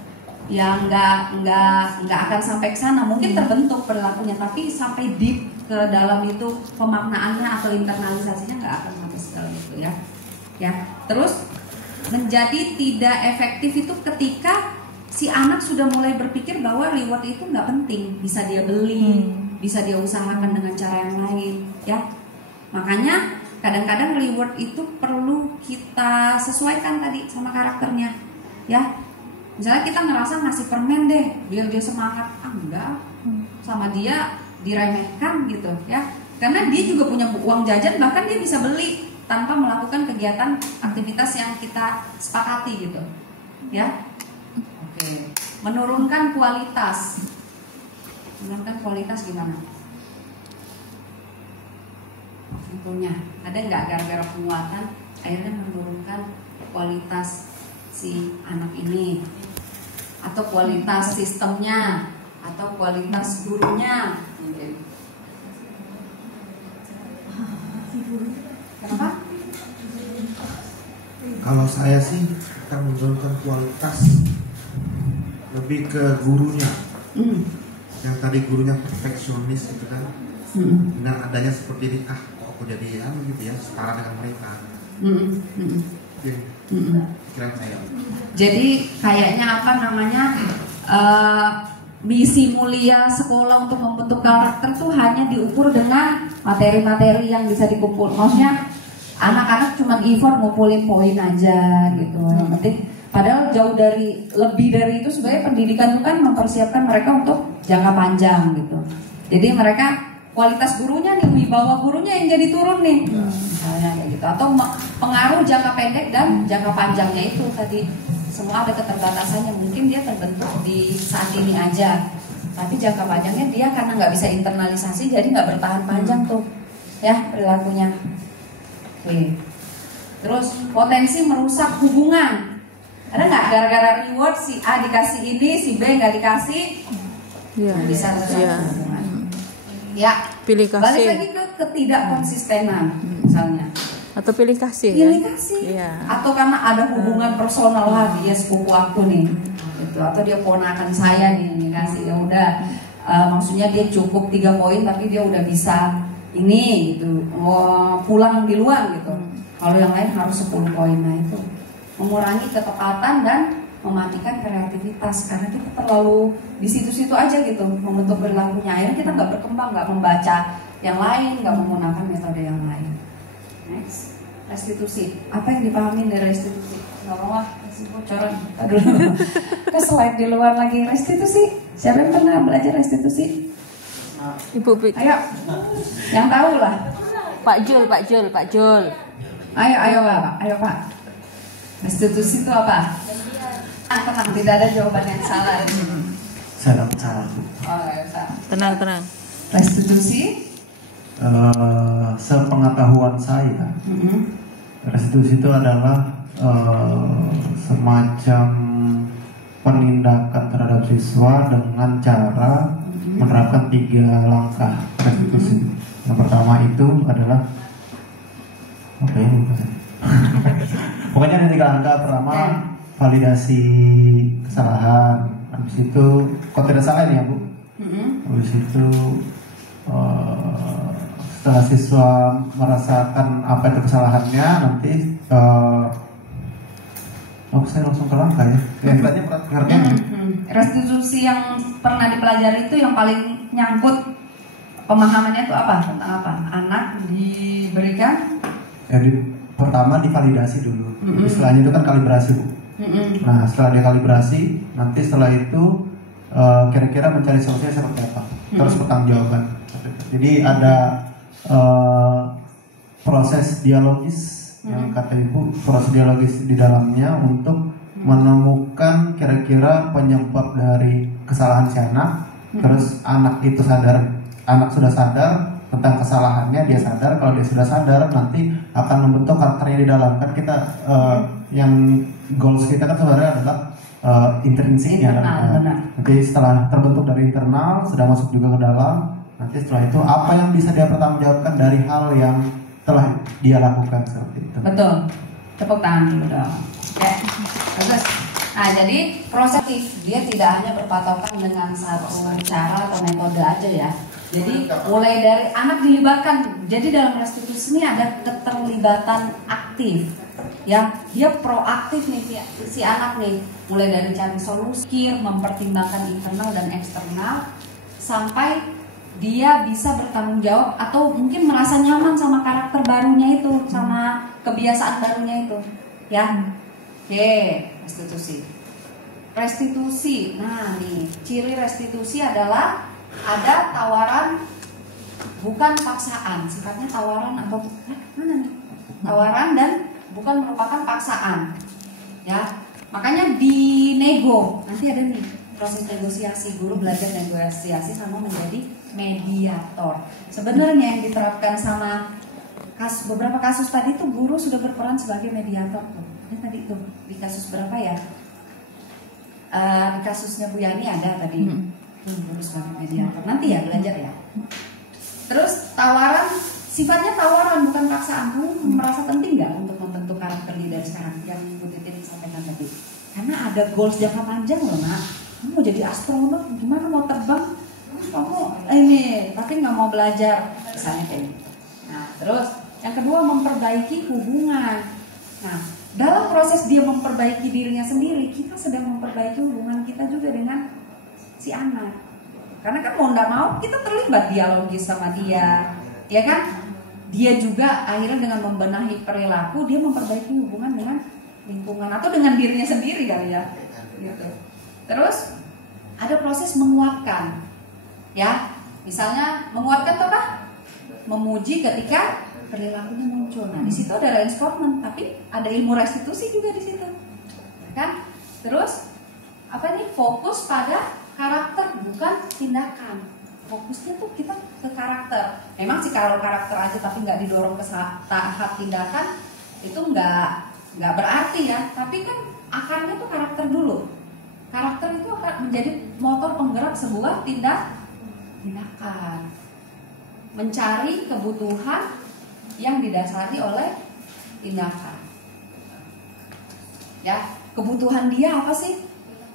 yang nggak akan sampai ke sana, mungkin terbentuk perilakunya, tapi sampai deep ke dalam itu pemaknaannya atau internalisasinya nggak akan sampai sedalam itu ya. Terus menjadi tidak efektif itu ketika si anak sudah mulai berpikir bahwa reward itu nggak penting, bisa dia beli, bisa dia usahakan dengan cara yang lain, ya. Makanya kadang-kadang reward itu perlu kita sesuaikan tadi sama karakternya, ya. Misalnya kita ngerasa ngasih permen deh, biar dia semangat, enggak, sama dia diremehkan gitu, ya. Karena dia juga punya uang jajan, bahkan dia bisa beli tanpa melakukan kegiatan aktivitas yang kita sepakati gitu, ya. Oke. Menurunkan kualitas. Menurunkan kualitas gimana? Contohnya, ada nggak gara-gara penguatan akhirnya menurunkan kualitas si anak ini, atau kualitas sistemnya, atau kualitas gurunya? Mungkin. Kenapa? Kalau saya sih akan menurunkan kualitas lebih ke gurunya. Yang tadi gurunya perfeksionis gitu kan. Dengan adanya seperti ini, kok aku jadi gitu ya, setara dengan mereka. Pikiran saya. Jadi kayaknya misi mulia sekolah untuk membentuk karakter tuh hanya diukur dengan materi-materi yang bisa dikumpul. Maksudnya anak-anak cuma effort ngumpulin poin aja gitu. Yang penting, padahal lebih dari itu sebenarnya pendidikan itu kan mempersiapkan mereka untuk jangka panjang gitu. Jadi mereka kualitas gurunya nih, wibawa gurunya yang jadi turun nih, misalnya kayak gitu. Atau pengaruh jangka pendek dan jangka panjangnya itu tadi. Semua ada keterbatasannya, mungkin dia terbentuk di saat ini aja, tapi jangka panjangnya dia karena nggak bisa internalisasi, jadi nggak bertahan panjang tuh, ya perilakunya. Oke. Terus potensi merusak hubungan. Ada nggak gara-gara reward si A dikasih ini, si B nggak dikasih, bisa merusak hubungan. Ya. Pilih kasih. Balik lagi ke ketidakkonsistenan, misalnya. Atau pilih kasih. Pilih kasih. Ya. Atau karena ada hubungan personal lah, dia sepupu aku nih, gitu. Atau dia ponakan saya nih, dikasih ya udah. Maksudnya dia cukup 3 poin, tapi dia udah bisa ini gitu, pulang di luar gitu. Kalau yang lain harus 10 poin. Nah itu mengurangi ketepatan dan mematikan kreativitas, karena kita terlalu di situ-situ aja gitu membentuk perilakunya. Akhirnya kita nggak berkembang, nggak membaca yang lain, nggak menggunakan metode yang lain. Next, restitusi. Apa yang dipahami dari restitusi? Nggak mau kasih bocoran. Aduh, ke slide di luar lagi. Restitusi. Siapa yang pernah belajar restitusi? Ibu Pik. Ayo, yang tahu lah. Pak Jul. Ayo Pak. Restitusi itu apa? Tenang, tidak ada jawaban yang salah. Salah. Oh, ya, salah. Tenang. Restitusi. Sepengetahuan saya, restitusi itu adalah semacam penindakan terhadap siswa dengan cara menerapkan 3 langkah restitusi. Yang pertama itu adalah apa ya? Pokoknya ada 3 langkah. Pertama, validasi kesalahan. Habis itu, kalau tidak salah ya Bu. Habis itu setelah siswa merasakan apa itu kesalahannya, nanti saya langsung ke langkah ya. Yang tadi pengertian. Restitusi yang pernah dipelajari itu yang paling nyangkut pemahamannya itu apa? Tentang apa? Anak diberikan? Pertama divalidasi dulu. Istilahnya itu kan kalibrasi Bu. Nah, setelah dia kalibrasi, nanti setelah itu kira-kira mencari solusinya seperti apa, terus pertanggungjawaban. Jadi ada proses dialogis yang kata ibu, proses dialogis di dalamnya untuk menemukan kira-kira penyebab dari kesalahan si anak. Terus anak itu sadar, anak sudah sadar tentang kesalahannya, dia sadar. Kalau dia sudah sadar, nanti akan membentuk karakternya di dalam. Kan kita yang goals kita kan sebenarnya adalah intrinsiknya. Nanti setelah terbentuk dari internal, sudah masuk juga ke dalam. Nanti setelah itu apa yang bisa dia pertanggungjawabkan dari hal yang telah dia lakukan seperti itu. Betul. Tepuk tangan dulu dong. Oke. Bagus. Nah, jadi proses dia tidak hanya berpatokan dengan satu cara atau metode aja ya. Jadi mulai dari anak dilibatkan. Jadi dalam restitusi ini ada keterlibatan aktif. Ya, dia proaktif nih si anak nih. Mulai dari cari solusi, mempertimbangkan internal dan eksternal sampai dia bisa bertanggung jawab atau mungkin merasa nyaman sama karakter barunya itu, sama kebiasaan barunya itu, ya. Oke, restitusi. Restitusi, nah nih ciri restitusi adalah ada tawaran bukan paksaan, sifatnya tawaran atau mana nih? Tawaran dan bukan merupakan paksaan, ya. Makanya dinego, nanti ada nih proses negosiasi, guru belajar negosiasi sama menjadi mediator. Sebenarnya yang diterapkan sama beberapa kasus tadi tuh guru sudah berperan sebagai mediator tuh. Ini tadi tuh di kasus berapa ya? Di kasusnya Bu Yani ada tadi. Guru sebagai mediator. Nanti ya belajar ya. Terus tawaran, sifatnya tawaran bukan paksaan. Kamu merasa penting nggak untuk membentuk karakter dari sekarang yang Bu Titin sampaikan tadi? Karena ada goals jangka panjang loh nak. Kamu mau jadi astronot, gimana mau terbang? Kamu ini tapi nggak mau belajar, misalnya kayak gitu. Nah, terus yang kedua memperbaiki hubungan. Nah, dalam proses dia memperbaiki dirinya sendiri, kita sedang memperbaiki hubungan kita juga dengan si anak. Karena kan mau nggak mau kita terlibat dialogis sama dia, ya kan? Dia juga akhirnya dengan membenahi perilaku, dia memperbaiki hubungan dengan lingkungan atau dengan dirinya sendiri kali ya. Gitu. Terus ada proses menguatkan, ya, misalnya menguatkan apa? Memuji ketika perilakunya muncul. Nah, di situ ada reinforcement, tapi ada ilmu restitusi juga di situ, kan? Terus apa nih? Fokus pada karakter bukan tindakan. Fokusnya tuh kita ke karakter. Memang sih kalau karakter aja tapi nggak didorong ke tahap tindakan itu nggak berarti ya. Tapi kan akarnya tuh karakter dulu. Karakter itu akan menjadi motor penggerak sebuah tindakan. Mencari kebutuhan yang didasari oleh tindakan. Ya, kebutuhan dia apa sih?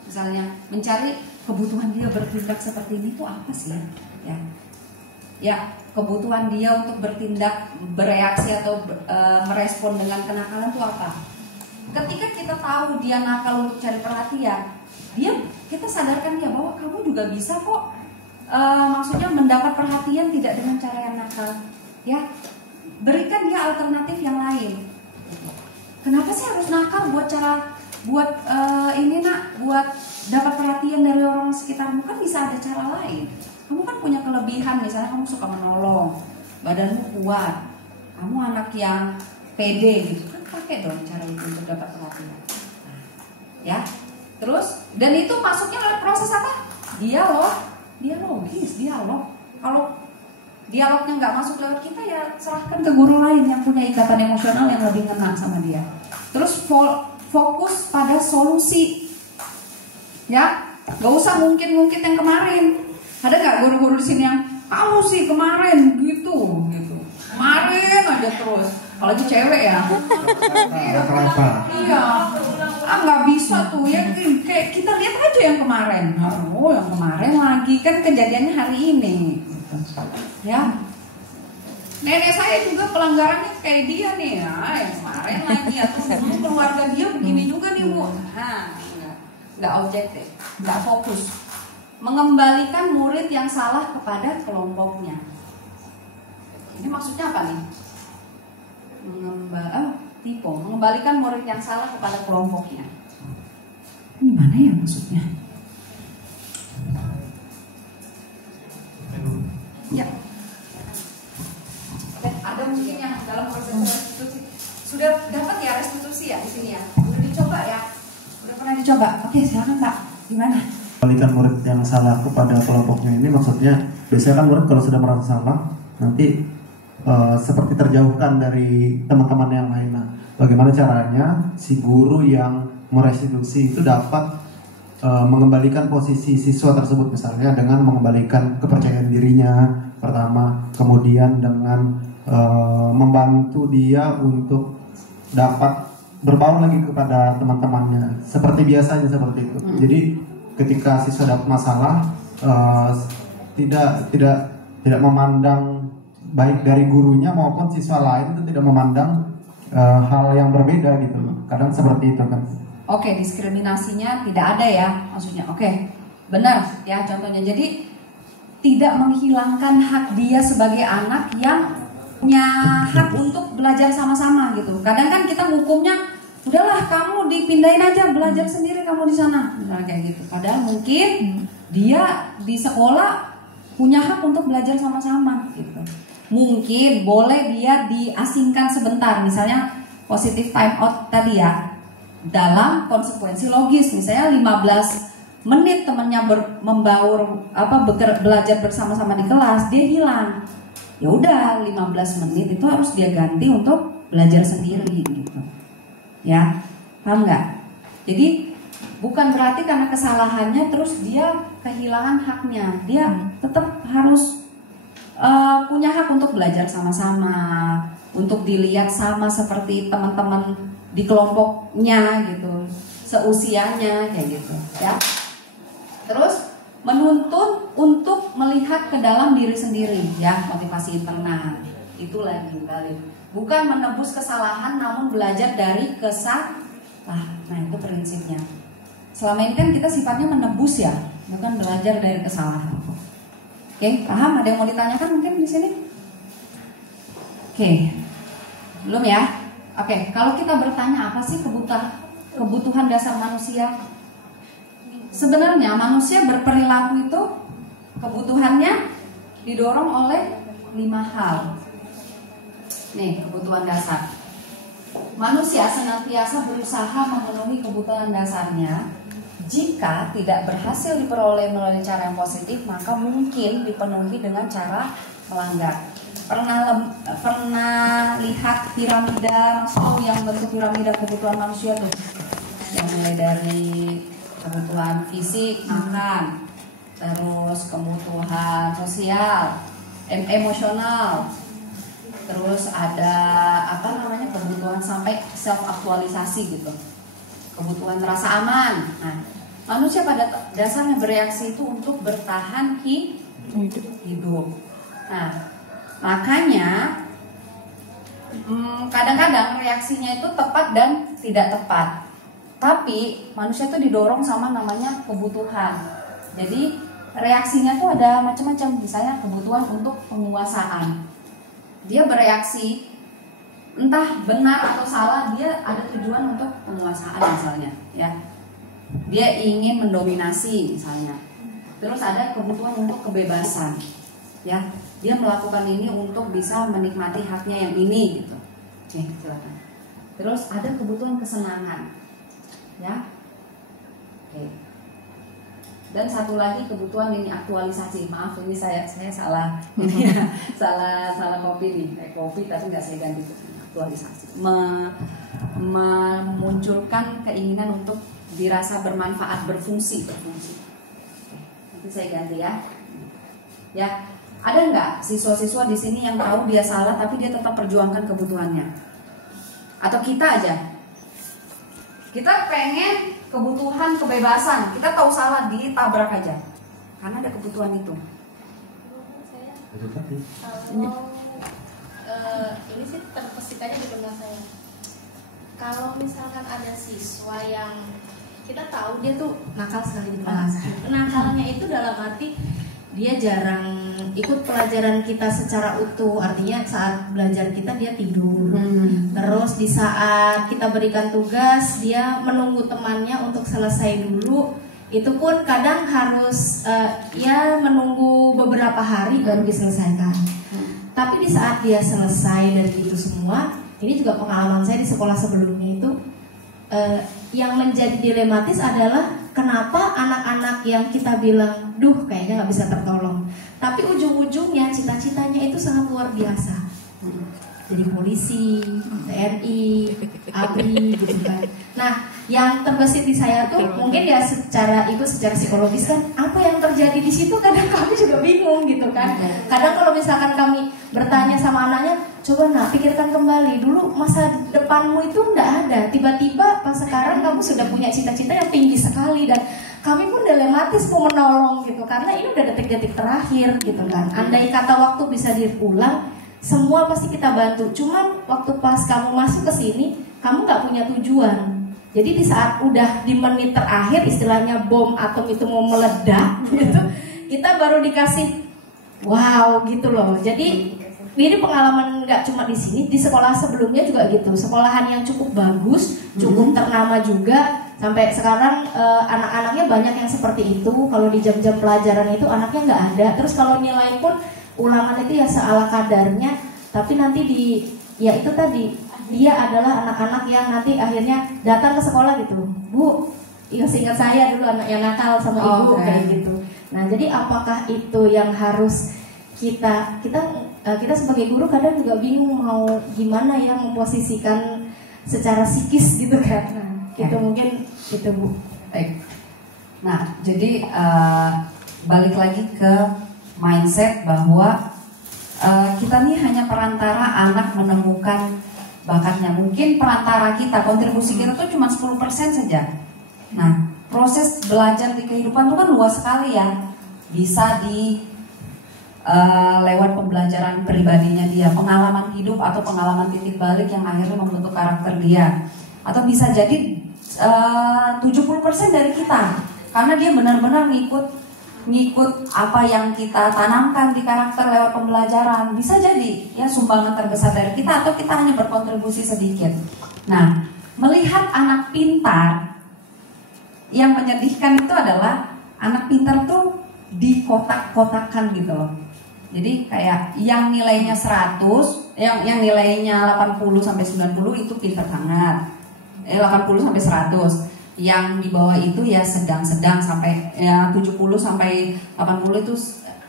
Misalnya mencari kebutuhan dia bertindak seperti ini tuh apa sih? Ya, kebutuhan dia untuk bertindak, bereaksi atau merespon dengan kenakalan itu apa? Ketika kita tahu dia nakal untuk cari perhatian, kita sadarkan dia bahwa kamu juga bisa kok, maksudnya mendapat perhatian tidak dengan cara yang nakal, ya. Berikan dia alternatif yang lain. Kenapa sih harus nakal buat ini nak, buat dapat perhatian dari orang sekitarmu? Kan bisa ada cara lain. Kamu kan punya kelebihan, misalnya kamu suka menolong, badanmu kuat, kamu anak yang pede gitu, kan pakai dong cara itu untuk dapat perhatian. Ya. Terus, dan itu masuknya lewat proses apa? Dialog. Kalau dialognya nggak masuk lewat kita, ya serahkan ke guru lain yang punya ikatan emosional yang lebih ngena sama dia. Terus fokus pada solusi, ya, nggak usah ngungkit yang kemarin. Ada nggak guru-guru di sini yang kamu sih kemarin gitu, kemarin aja terus. Apalagi cewek ya. Iya. Nggak bisa tuh ya, kayak kita lihat aja yang kemarin. Oh, yang kemarin lagi kan kejadiannya hari ini. Ya. Nenek saya juga pelanggarannya kayak dia nih, ya, yang kemarin lagi atau dulu keluarga dia begini juga nih Bu. Nah, nggak objektif, nggak fokus. Mengembalikan murid yang salah kepada kelompoknya. Ini maksudnya apa nih? Mengembalikan murid yang salah kepada kelompoknya. gimana ya maksudnya? Ya. Ada mungkin yang dalam proses restitusi sudah dapat ya restitusi ya di sini ya? Udah dicoba ya? Udah pernah dicoba? Oke, silakan Kak. Gimana? Kembalikan murid yang salah kepada kelompoknya ini maksudnya biasanya kan murid kalau sudah merasa salah nanti seperti terjauhkan dari teman-teman yang lain. Nah, bagaimana caranya si guru yang merestitusi itu dapat mengembalikan posisi siswa tersebut misalnya dengan mengembalikan kepercayaan dirinya pertama, kemudian dengan membantu dia untuk dapat berbaur lagi kepada teman-temannya seperti biasanya seperti itu. Jadi ketika siswa dapat masalah tidak memandang baik dari gurunya maupun siswa lain itu tidak memandang hal yang berbeda gitu. Kadang seperti itu kan. Oke, diskriminasinya tidak ada ya maksudnya. Oke, benar ya contohnya. Jadi tidak menghilangkan hak dia sebagai anak yang punya hak untuk belajar sama-sama gitu. Kadang kan kita hukumnya, udahlah kamu dipindahin aja belajar sendiri kamu di sana, misalnya kayak gitu. Padahal mungkin dia di sekolah punya hak untuk belajar sama-sama gitu. Mungkin boleh dia diasingkan sebentar, misalnya positive time out tadi ya, dalam konsekuensi logis, misalnya 15 menit temannya belajar bersama-sama di kelas, dia hilang. Ya udah 15 menit itu harus dia ganti untuk belajar sendiri gitu. Ya, paham nggak? Jadi bukan berarti karena kesalahannya terus dia kehilangan haknya. Dia tetap harus punya hak untuk belajar sama-sama, untuk dilihat sama seperti teman-teman di kelompoknya gitu, seusianya kayak gitu ya. Terus menuntun untuk melihat ke dalam diri sendiri ya, motivasi internal. Itu lagi kali. Bukan menebus kesalahan namun belajar dari kesalahan. Nah, itu prinsipnya. Selama ini kan kita sifatnya menebus ya, bukan belajar dari kesalahan. Oke, paham? Ada yang mau ditanyakan mungkin di sini? Oke. Belum ya? Oke, kalau kita bertanya apa sih kebutuhan dasar manusia? Sebenarnya manusia berperilaku itu kebutuhannya didorong oleh 5 hal. Nih, kebutuhan dasar. Manusia senantiasa berusaha memenuhi kebutuhan dasarnya. Jika tidak berhasil diperoleh melalui cara yang positif, maka mungkin dipenuhi dengan cara melanggar. Pernah lihat piramida Maslow yang bentuk piramida kebutuhan manusia tuh? Yang mulai dari kebutuhan fisik, makan, terus kebutuhan sosial, emosional, terus ada kebutuhan sampai self aktualisasi gitu, kebutuhan rasa aman. Nah, manusia pada dasarnya bereaksi itu untuk bertahan hidup. Nah, makanya kadang-kadang reaksinya itu tepat dan tidak tepat. Tapi manusia itu didorong sama namanya kebutuhan. Jadi reaksinya tuh ada macam-macam. Misalnya kebutuhan untuk penguasaan. Dia bereaksi entah benar atau salah, dia ada tujuan untuk penguasaan misalnya, ya. Dia ingin mendominasi misalnya. Terus ada kebutuhan untuk kebebasan, ya. Dia melakukan ini untuk bisa menikmati haknya yang ini gitu. Oke, silakan. Terus ada kebutuhan kesenangan. Ya, oke. Dan satu lagi kebutuhan ini aktualisasi. Maaf ini saya salah ini ya, salah kopi nih, kopi tapi nggak saya ganti aktualisasi. Memunculkan keinginan untuk dirasa bermanfaat, berfungsi. Oke, nanti saya ganti ya. Ya, ada nggak siswa-siswa di sini yang tahu dia salah tapi dia tetap perjuangkan kebutuhannya? Atau kita aja? Kita pengen kebutuhan kebebasan, kita tahu salah ditabrak aja, karena ada kebutuhan itu. Kalau ini sih terpesik aja di benak saya. Kalau misalkan ada siswa yang kita tahu dia tuh nakal sekali di kelas, nakalnya itu dalam arti dia jarang ikut pelajaran kita secara utuh, artinya saat belajar kita dia tidur. Terus di saat kita berikan tugas dia menunggu temannya untuk selesai dulu, itu pun kadang harus ya menunggu beberapa hari baru diselesaikan. Tapi di saat dia selesai dari itu semua, ini juga pengalaman saya di sekolah sebelumnya itu, yang menjadi dilematis adalah kenapa anak-anak yang kita bilang, duh kayaknya nggak bisa tertolong, tapi ujung-ujungnya cita-citanya itu sangat luar biasa. Jadi polisi, TNI, ABRI gitu kan. Nah, yang terbesit di saya tuh mungkin ya secara psikologis kan, apa yang terjadi di situ kadang kami juga bingung gitu kan. Kadang kalau misalkan kami bertanya sama anaknya, coba nak pikirkan kembali dulu masa depanmu itu nggak ada, tiba-tiba pas sekarang kamu sudah punya cita-cita yang tinggi sekali, dan kami pun dilematis mau menolong gitu karena ini udah detik-detik terakhir gitu kan. Andai kata waktu bisa diulang, semua pasti kita bantu. Cuman waktu pas kamu masuk ke sini, kamu nggak punya tujuan. Jadi di saat udah di menit terakhir, istilahnya bom atom itu mau meledak gitu, kita baru dikasih wow gitu loh. Jadi ini pengalaman nggak cuma di sini, di sekolah sebelumnya juga gitu. Sekolahan yang cukup bagus, cukup ternama juga. Sampai sekarang anak-anaknya banyak yang seperti itu. Kalau di jam-jam pelajaran itu anaknya nggak ada. Terus kalau nilai pun ulangan itu ya seala kadarnya. Tapi nanti ya itu tadi, dia adalah anak-anak yang nanti akhirnya datang ke sekolah gitu, Bu, ingat saya dulu anak yang nakal sama ibu kayak gitu. Nah jadi apakah itu yang harus kita sebagai guru kadang juga bingung mau gimana ya memposisikan secara psikis gitu kan. Nah, itu mungkin itu Bu. Baik. Nah, jadi balik lagi ke mindset bahwa kita nih hanya perantara anak menemukan bakatnya. Mungkin perantara kita, kontribusi kita tuh cuma 10% saja. Nah, proses belajar di kehidupan itu kan luas sekali ya. Bisa di lewat pembelajaran pribadinya dia, pengalaman hidup atau pengalaman titik balik yang akhirnya membentuk karakter dia. Atau bisa jadi 70% dari kita, karena dia benar-benar ngikut apa yang kita tanamkan di karakter lewat pembelajaran. Bisa jadi ya sumbangan terbesar dari kita, atau kita hanya berkontribusi sedikit. Nah, melihat anak pintar, yang menyedihkan itu adalah anak pintar tuh dikotak-kotakan gitu loh. Jadi kayak yang nilainya 100, yang nilainya 80 sampai 90 itu pintar banget. 80 sampai 100. Yang di bawah itu ya sedang-sedang sampai ya 70 sampai 80 itu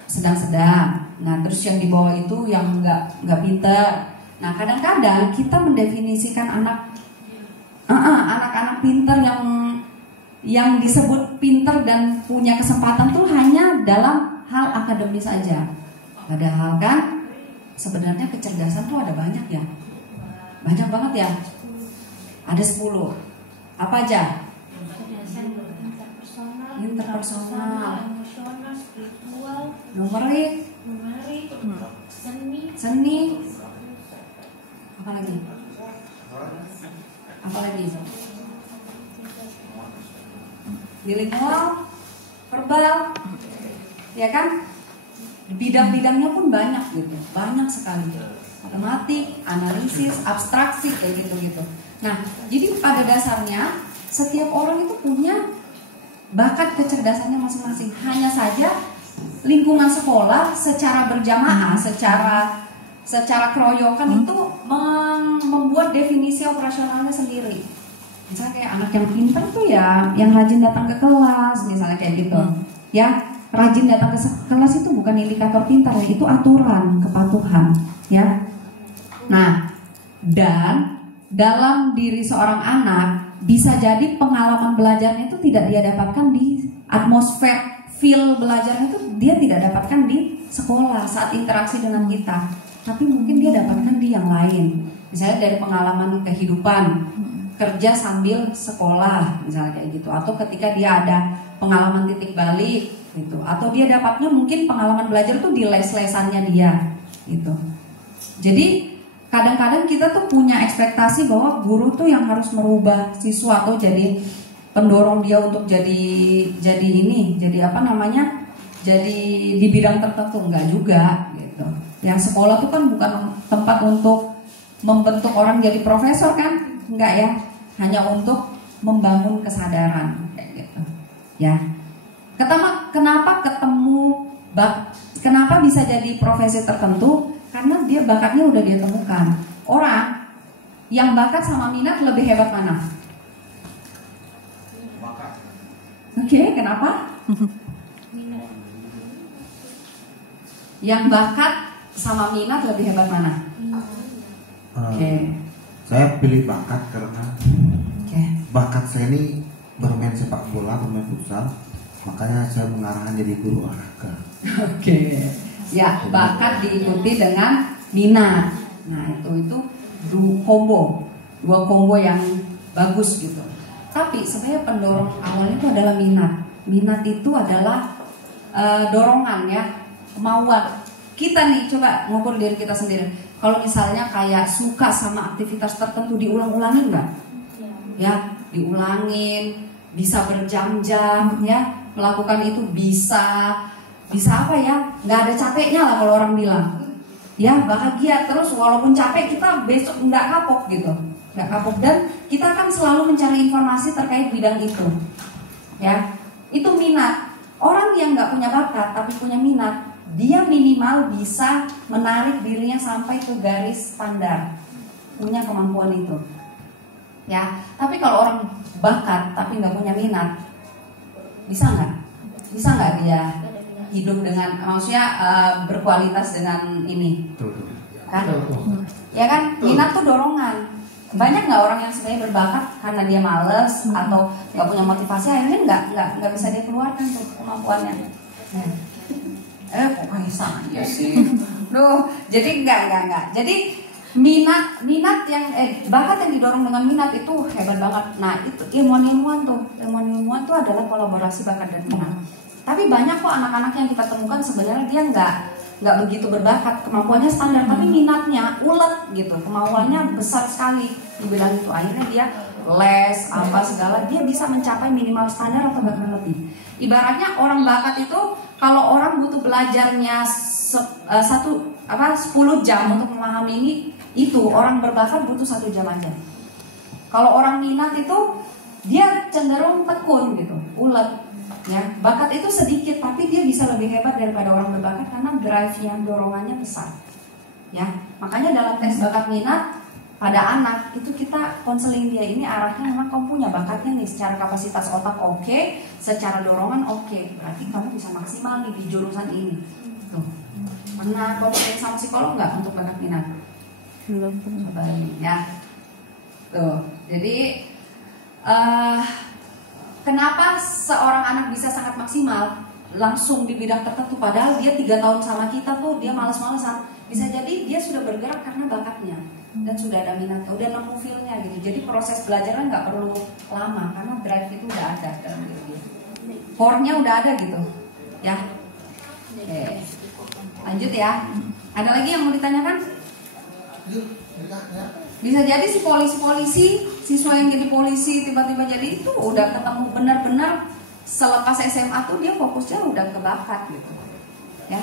sedang-sedang. Nah, terus yang di bawah itu yang enggak pintar. Nah, kadang-kadang kita mendefinisikan anak-anak pintar yang disebut pintar dan punya kesempatan tuh hanya dalam hal akademis saja. Padahal kan sebenarnya kecerdasan tuh ada banyak ya. Banyak banget ya. Ada 10. Apa aja? Interpersonal, emosional, spiritual, numerik, seni, apa lagi? Bilingual, verbal, ya kan? Bidang-bidangnya pun banyak gitu, banyak sekali. Matematik, analisis, abstraksi kayak gitu-gitu. Nah, jadi pada dasarnya setiap orang itu punya bakat kecerdasannya masing-masing. Hanya saja lingkungan sekolah secara berjamaah, secara keroyokan itu membuat definisi operasionalnya sendiri. Misalnya kayak anak yang pintar tuh ya, yang rajin datang ke kelas, misalnya kayak gitu. Ya, rajin datang ke kelas itu bukan indikator pintar, ya, itu aturan, kepatuhan, ya. Nah, dan dalam diri seorang anak bisa jadi pengalaman belajarnya itu tidak dia dapatkan di atmosfer feel belajarnya itu dia tidak dapatkan di sekolah saat interaksi dengan kita, tapi mungkin dia dapatkan di yang lain. Misalnya dari pengalaman kehidupan, kerja sambil sekolah misalnya kayak gitu, atau ketika dia ada pengalaman titik balik gitu, atau dia dapatnya mungkin pengalaman belajar tuh di les-lesannya dia gitu. Jadi kadang-kadang kita tuh punya ekspektasi bahwa guru tuh yang harus merubah siswa atau jadi pendorong dia untuk jadi apa namanya, jadi di bidang tertentu, enggak juga gitu. Ya sekolah tuh kan bukan tempat untuk membentuk orang jadi profesor kan, enggak ya, hanya untuk membangun kesadaran kayak gitu. Ya. Kenapa bisa jadi profesi tertentu? Karena dia bakatnya udah dia temukan. Orang yang bakat sama minat lebih hebat mana? Oke, kenapa? Yang bakat sama minat lebih hebat mana? Saya pilih bakat karena bakat saya ini bermain sepak bola, bermain futsal, makanya saya mengarahkan jadi guru olahraga. Ya, bakat diikuti dengan minat. Nah, itu dua combo yang bagus gitu. Tapi sebenarnya pendorong awalnya itu adalah minat. Minat itu adalah dorongan ya, kemauan. Kita nih coba ngukur diri kita sendiri. Kalau misalnya kayak suka sama aktivitas tertentu, diulang-ulangin nggak? Ya, diulangin, bisa berjam-jam ya, melakukan itu bisa apa ya? Nggak ada capeknya lah kalau orang bilang. Ya, bahagia terus walaupun capek, kita besok nggak kapok gitu. Nggak kapok, dan kita akan selalu mencari informasi terkait bidang itu. Ya, itu minat. Orang yang nggak punya bakat tapi punya minat, dia minimal bisa menarik dirinya sampai ke garis standar, punya kemampuan itu. Ya, tapi kalau orang bakat tapi nggak punya minat, bisa nggak dia hidup dengan, maksudnya berkualitas dengan ini? Kan? Ya kan, minat tuh dorongan. Banyak nggak orang yang sebenarnya berbakat karena dia males atau nggak punya motivasi, akhirnya nggak bisa dia keluarkan tuh kemampuannya. Kok bisa ya sih? Jadi enggak. Jadi minat yang bakat yang didorong dengan minat itu hebat banget. Nah, itu ilmuwan tuh adalah kolaborasi bakat dan minat. Tapi banyak kok anak-anak yang kita temukan sebenarnya dia nggak begitu berbakat, kemampuannya standar, tapi minatnya ulet gitu, kemauannya besar sekali di bidang itu. Akhirnya dia les apa segala, dia bisa mencapai minimal standar atau bahkan lebih. Ibaratnya orang bakat itu, kalau orang butuh belajarnya 10 jam untuk memahami ini, itu orang berbakat butuh 1 jam aja. Kalau orang minat itu dia cenderung tekun gitu, ulet. Ya, bakat itu sedikit tapi dia bisa lebih hebat daripada orang berbakat karena drive-nya, dorongannya besar. Ya, makanya dalam tes bakat minat pada anak itu kita konseling dia, ini arahnya memang kamu punya bakatnya nih, secara kapasitas otak oke, secara dorongan oke, berarti kamu bisa maksimal nih di jurusan ini. Tuh. Pernah konseling sama psikolog nggak untuk bakat minat? Belum. Cobain ya. Tuh, jadi kenapa seorang anak bisa sangat maksimal langsung di bidang tertentu, padahal dia 3 tahun sama kita tuh dia males-malesan? Bisa jadi dia sudah bergerak karena bakatnya dan sudah ada minat, udah nemu feel-nya gitu. Jadi proses belajarnya nggak perlu lama karena drive itu udah ada dalam diri dia, core-nya udah ada gitu ya. Oke, lanjut ya. Ada lagi yang mau ditanyakan? Bisa jadi si polisi, siswa yang jadi polisi tiba-tiba jadi itu udah ketemu benar-benar selepas SMA tuh dia fokusnya udah ke bakat gitu ya.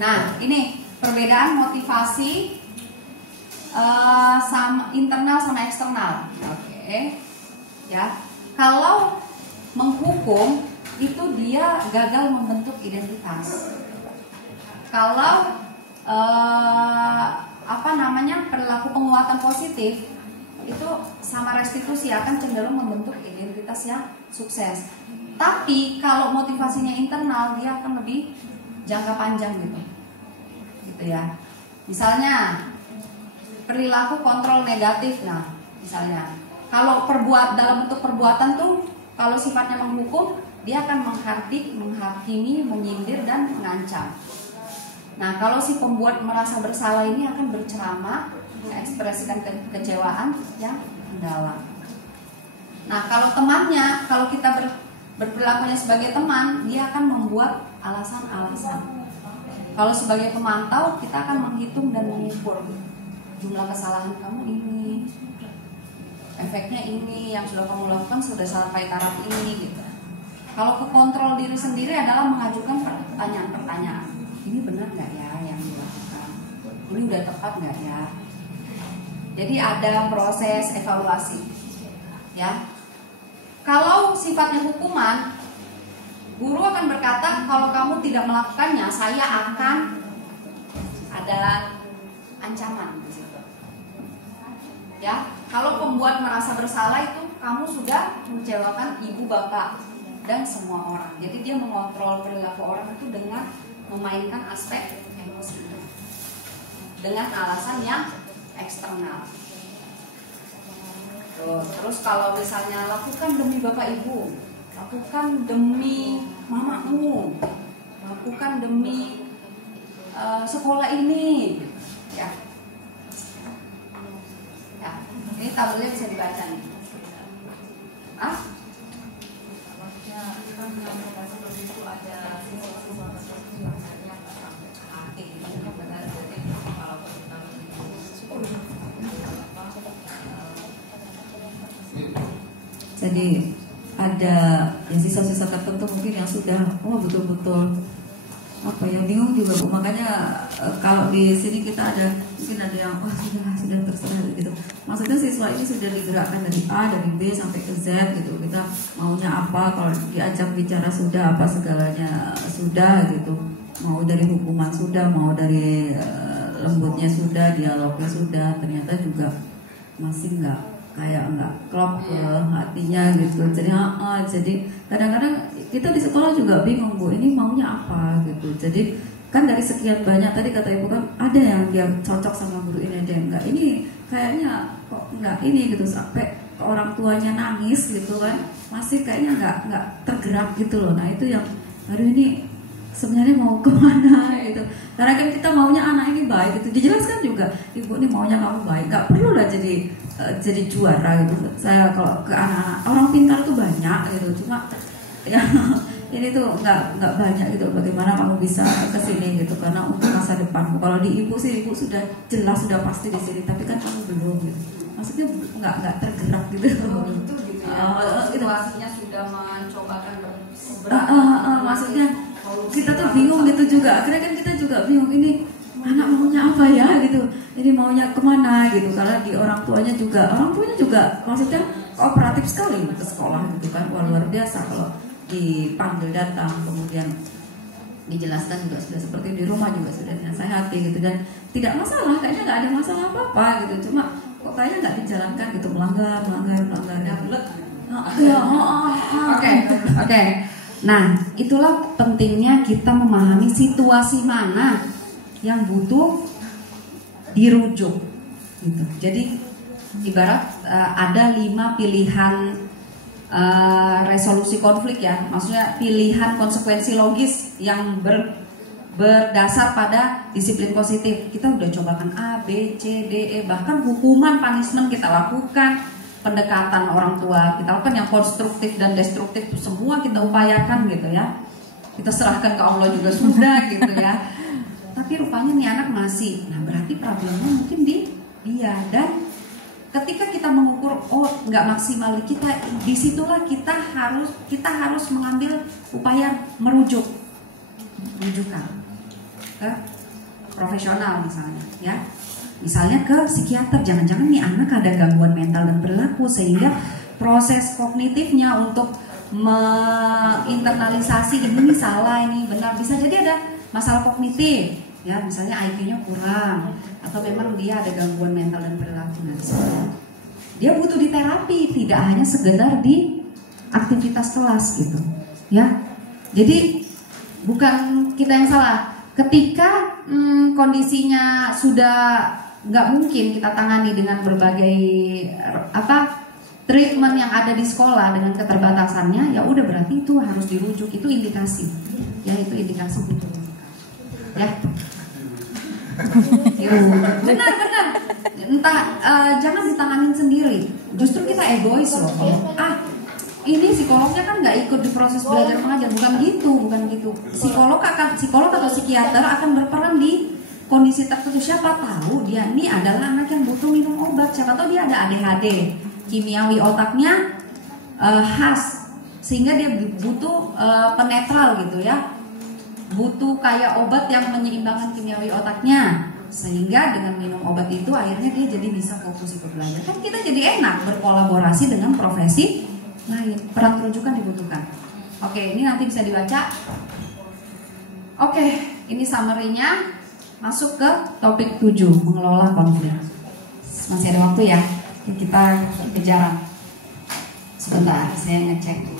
Nah, ini perbedaan motivasi sama internal sama eksternal. Oke. Ya. Kalau menghukum itu dia gagal membentuk identitas. Kalau perilaku penguatan positif itu sama restitusi akan cenderung membentuk identitas yang sukses. Tapi kalau motivasinya internal dia akan lebih jangka panjang gitu ya. Misalnya perilaku kontrol negatif. Nah, misalnya kalau dalam bentuk perbuatan tuh kalau sifatnya menghukum, dia akan menghardik, menghakimi, menyindir dan mengancam. Nah, kalau si pembuat merasa bersalah ini akan berceramah, mengekspresikan kekecewaan yang mendalam. Nah, kalau temannya, kalau kita berperilakunya sebagai teman, dia akan membuat alasan-alasan. Kalau sebagai pemantau, kita akan menghitung dan mengukur jumlah kesalahan kamu ini, efeknya ini, yang sudah kamu lakukan sudah sampai taraf ini gitu. Kalau ke kontrol diri sendiri adalah mengajukan pertanyaan-pertanyaan. Ini benar nggak ya yang dilakukan? Ini udah tepat nggak ya? Jadi ada proses evaluasi, ya. Kalau sifatnya hukuman, guru akan berkata kalau kamu tidak melakukannya, saya akan ada ancaman di situ. Ya, kalau pembuat merasa bersalah itu kamu sudah mengecewakan ibu bapak dan semua orang. Jadi dia mengontrol perilaku orang itu dengan memainkan aspek emosi dengan alasan yang eksternal. Terus kalau misalnya lakukan demi bapak ibu, lakukan demi mamamu, lakukan demi sekolah ini, ya. Ya, ini tabelnya bisa dibaca nih. Jadi ada yang sisa-sisa tertentu mungkin yang sudah betul-betul apa ya, bingung juga Bu. Makanya kalau di sini kita ada mungkin ada yang sudah terserah gitu. Maksudnya siswa ini sudah digerakkan dari A, dari B sampai ke Z gitu. Kita maunya apa, kalau diajak bicara sudah, apa segalanya sudah gitu. Mau dari hukuman sudah, mau dari lembutnya sudah, dialognya sudah. Ternyata juga masih nggak klop ke hatinya gitu. Jadi kadang-kadang kita di sekolah juga bingung Bu, ini maunya apa gitu. Jadi kan dari sekian banyak tadi kata Ibu kan ada yang dia cocok sama guru ini, ada yang enggak. Ini kayaknya kok enggak ini gitu, sampai orang tuanya nangis gitu kan, masih kayaknya enggak tergerak gitu loh. Nah itu yang aduh ini sebenarnya mau kemana gitu. Karena kan kita maunya anak ini baik gitu. Dijelaskan juga, Ibu ini maunya kamu baik, nggak perlu lah jadi juara gitu. Saya kalau ke anak-anak orang pintar tuh banyak gitu, cuma ya ini tuh nggak banyak gitu. Bagaimana kamu bisa kesini gitu, karena untuk masa depanmu. Kalau di Ibu sih, Ibu sudah jelas, sudah pasti di sini, tapi kan kamu belum gitu. Maksudnya nggak tergerak gitu. Itu gitu ya. Situasinya sudah mencobakan beberapa. Maksudnya kita tuh bingung gitu juga. Akhirnya kan kita juga bingung, ini anak maunya apa ya gitu, ini maunya kemana gitu. Karena di orang tuanya juga maksudnya kooperatif sekali ke sekolah gitu kan. Wah, luar biasa kalau dipanggil datang, kemudian dijelaskan juga sudah seperti di rumah juga sudah dinasihati gitu, dan tidak masalah, kayaknya nggak ada masalah apa-apa gitu. Cuma kok kayaknya nggak dijalankan gitu, melanggar. Oke. Nah, itulah pentingnya kita memahami situasi mana yang butuh dirujuk gitu. Jadi ibarat ada 5 pilihan resolusi konflik ya, maksudnya pilihan konsekuensi logis yang berdasar pada disiplin positif. Kita udah cobakan A, B, C, D, E, bahkan hukuman, punishment kita lakukan, pendekatan orang tua kita lakukan, yang konstruktif dan destruktif semua kita upayakan gitu ya. Kita serahkan ke Allah juga sudah gitu ya. Tapi rupanya nih anak masih, nah berarti problemnya mungkin di dia. Dan ketika kita mengukur nggak maksimal, kita disitulah kita harus mengambil upaya rujukan ke profesional misalnya ya. Misalnya ke psikiater, jangan-jangan nih anak ada gangguan mental dan perilaku sehingga proses kognitifnya untuk menginternalisasi ini salah, ini benar, bisa jadi ada masalah kognitif ya, misalnya IQ-nya kurang atau memang dia ada gangguan mental dan perilaku. Nah, dia butuh diterapi, tidak hanya sekedar di aktivitas kelas gitu ya. Jadi bukan kita yang salah ketika kondisinya sudah nggak mungkin kita tangani dengan berbagai treatment yang ada di sekolah dengan keterbatasannya, ya udah berarti itu harus dirujuk, itu indikasi ya, itu indikasi gitu ya. Benar entah jangan ditanganin sendiri, justru kita egois loh. Ini psikolognya kan nggak ikut di proses belajar mengajar, bukan gitu. Psikolog atau psikiater akan berperan di kondisi tertentu. Siapa tahu dia ini adalah anak yang butuh minum obat, siapa tahu dia ada ADHD, kimiawi otaknya khas sehingga dia butuh penetral gitu ya, butuh kayak obat yang menyeimbangkan kimiawi otaknya, sehingga dengan minum obat itu akhirnya dia jadi bisa fokus ikut belajar. Kan kita jadi enak berkolaborasi dengan profesi lain. Peran rujukan dibutuhkan. Oke, ini nanti bisa dibaca. Oke, ini summary-nya. Masuk ke topik 7, mengelola konflik. Masih ada waktu ya, kita kejar. Sebentar, saya ngecek.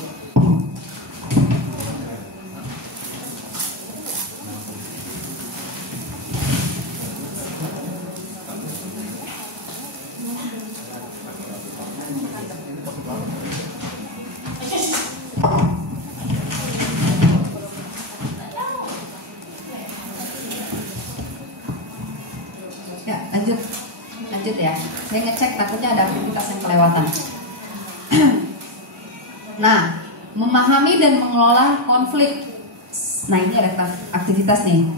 Lanjut ya, saya ngecek takutnya ada aktivitas yang kelewatan. Nah, memahami dan mengelola konflik. Nah, ini ada aktivitas nih.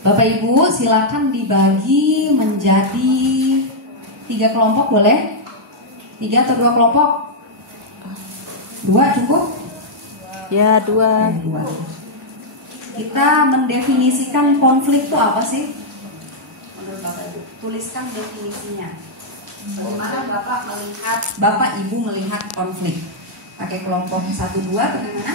Bapak Ibu silakan dibagi menjadi 3 kelompok, boleh? 3 atau 2 kelompok? 2 cukup? Ya, 2. Kita mendefinisikan konflik itu apa sih? Menurut Bapak Ibu, tuliskan definisinya. Bagaimana Bapak Ibu melihat konflik? Pakai kelompok 1, 2 bagaimana?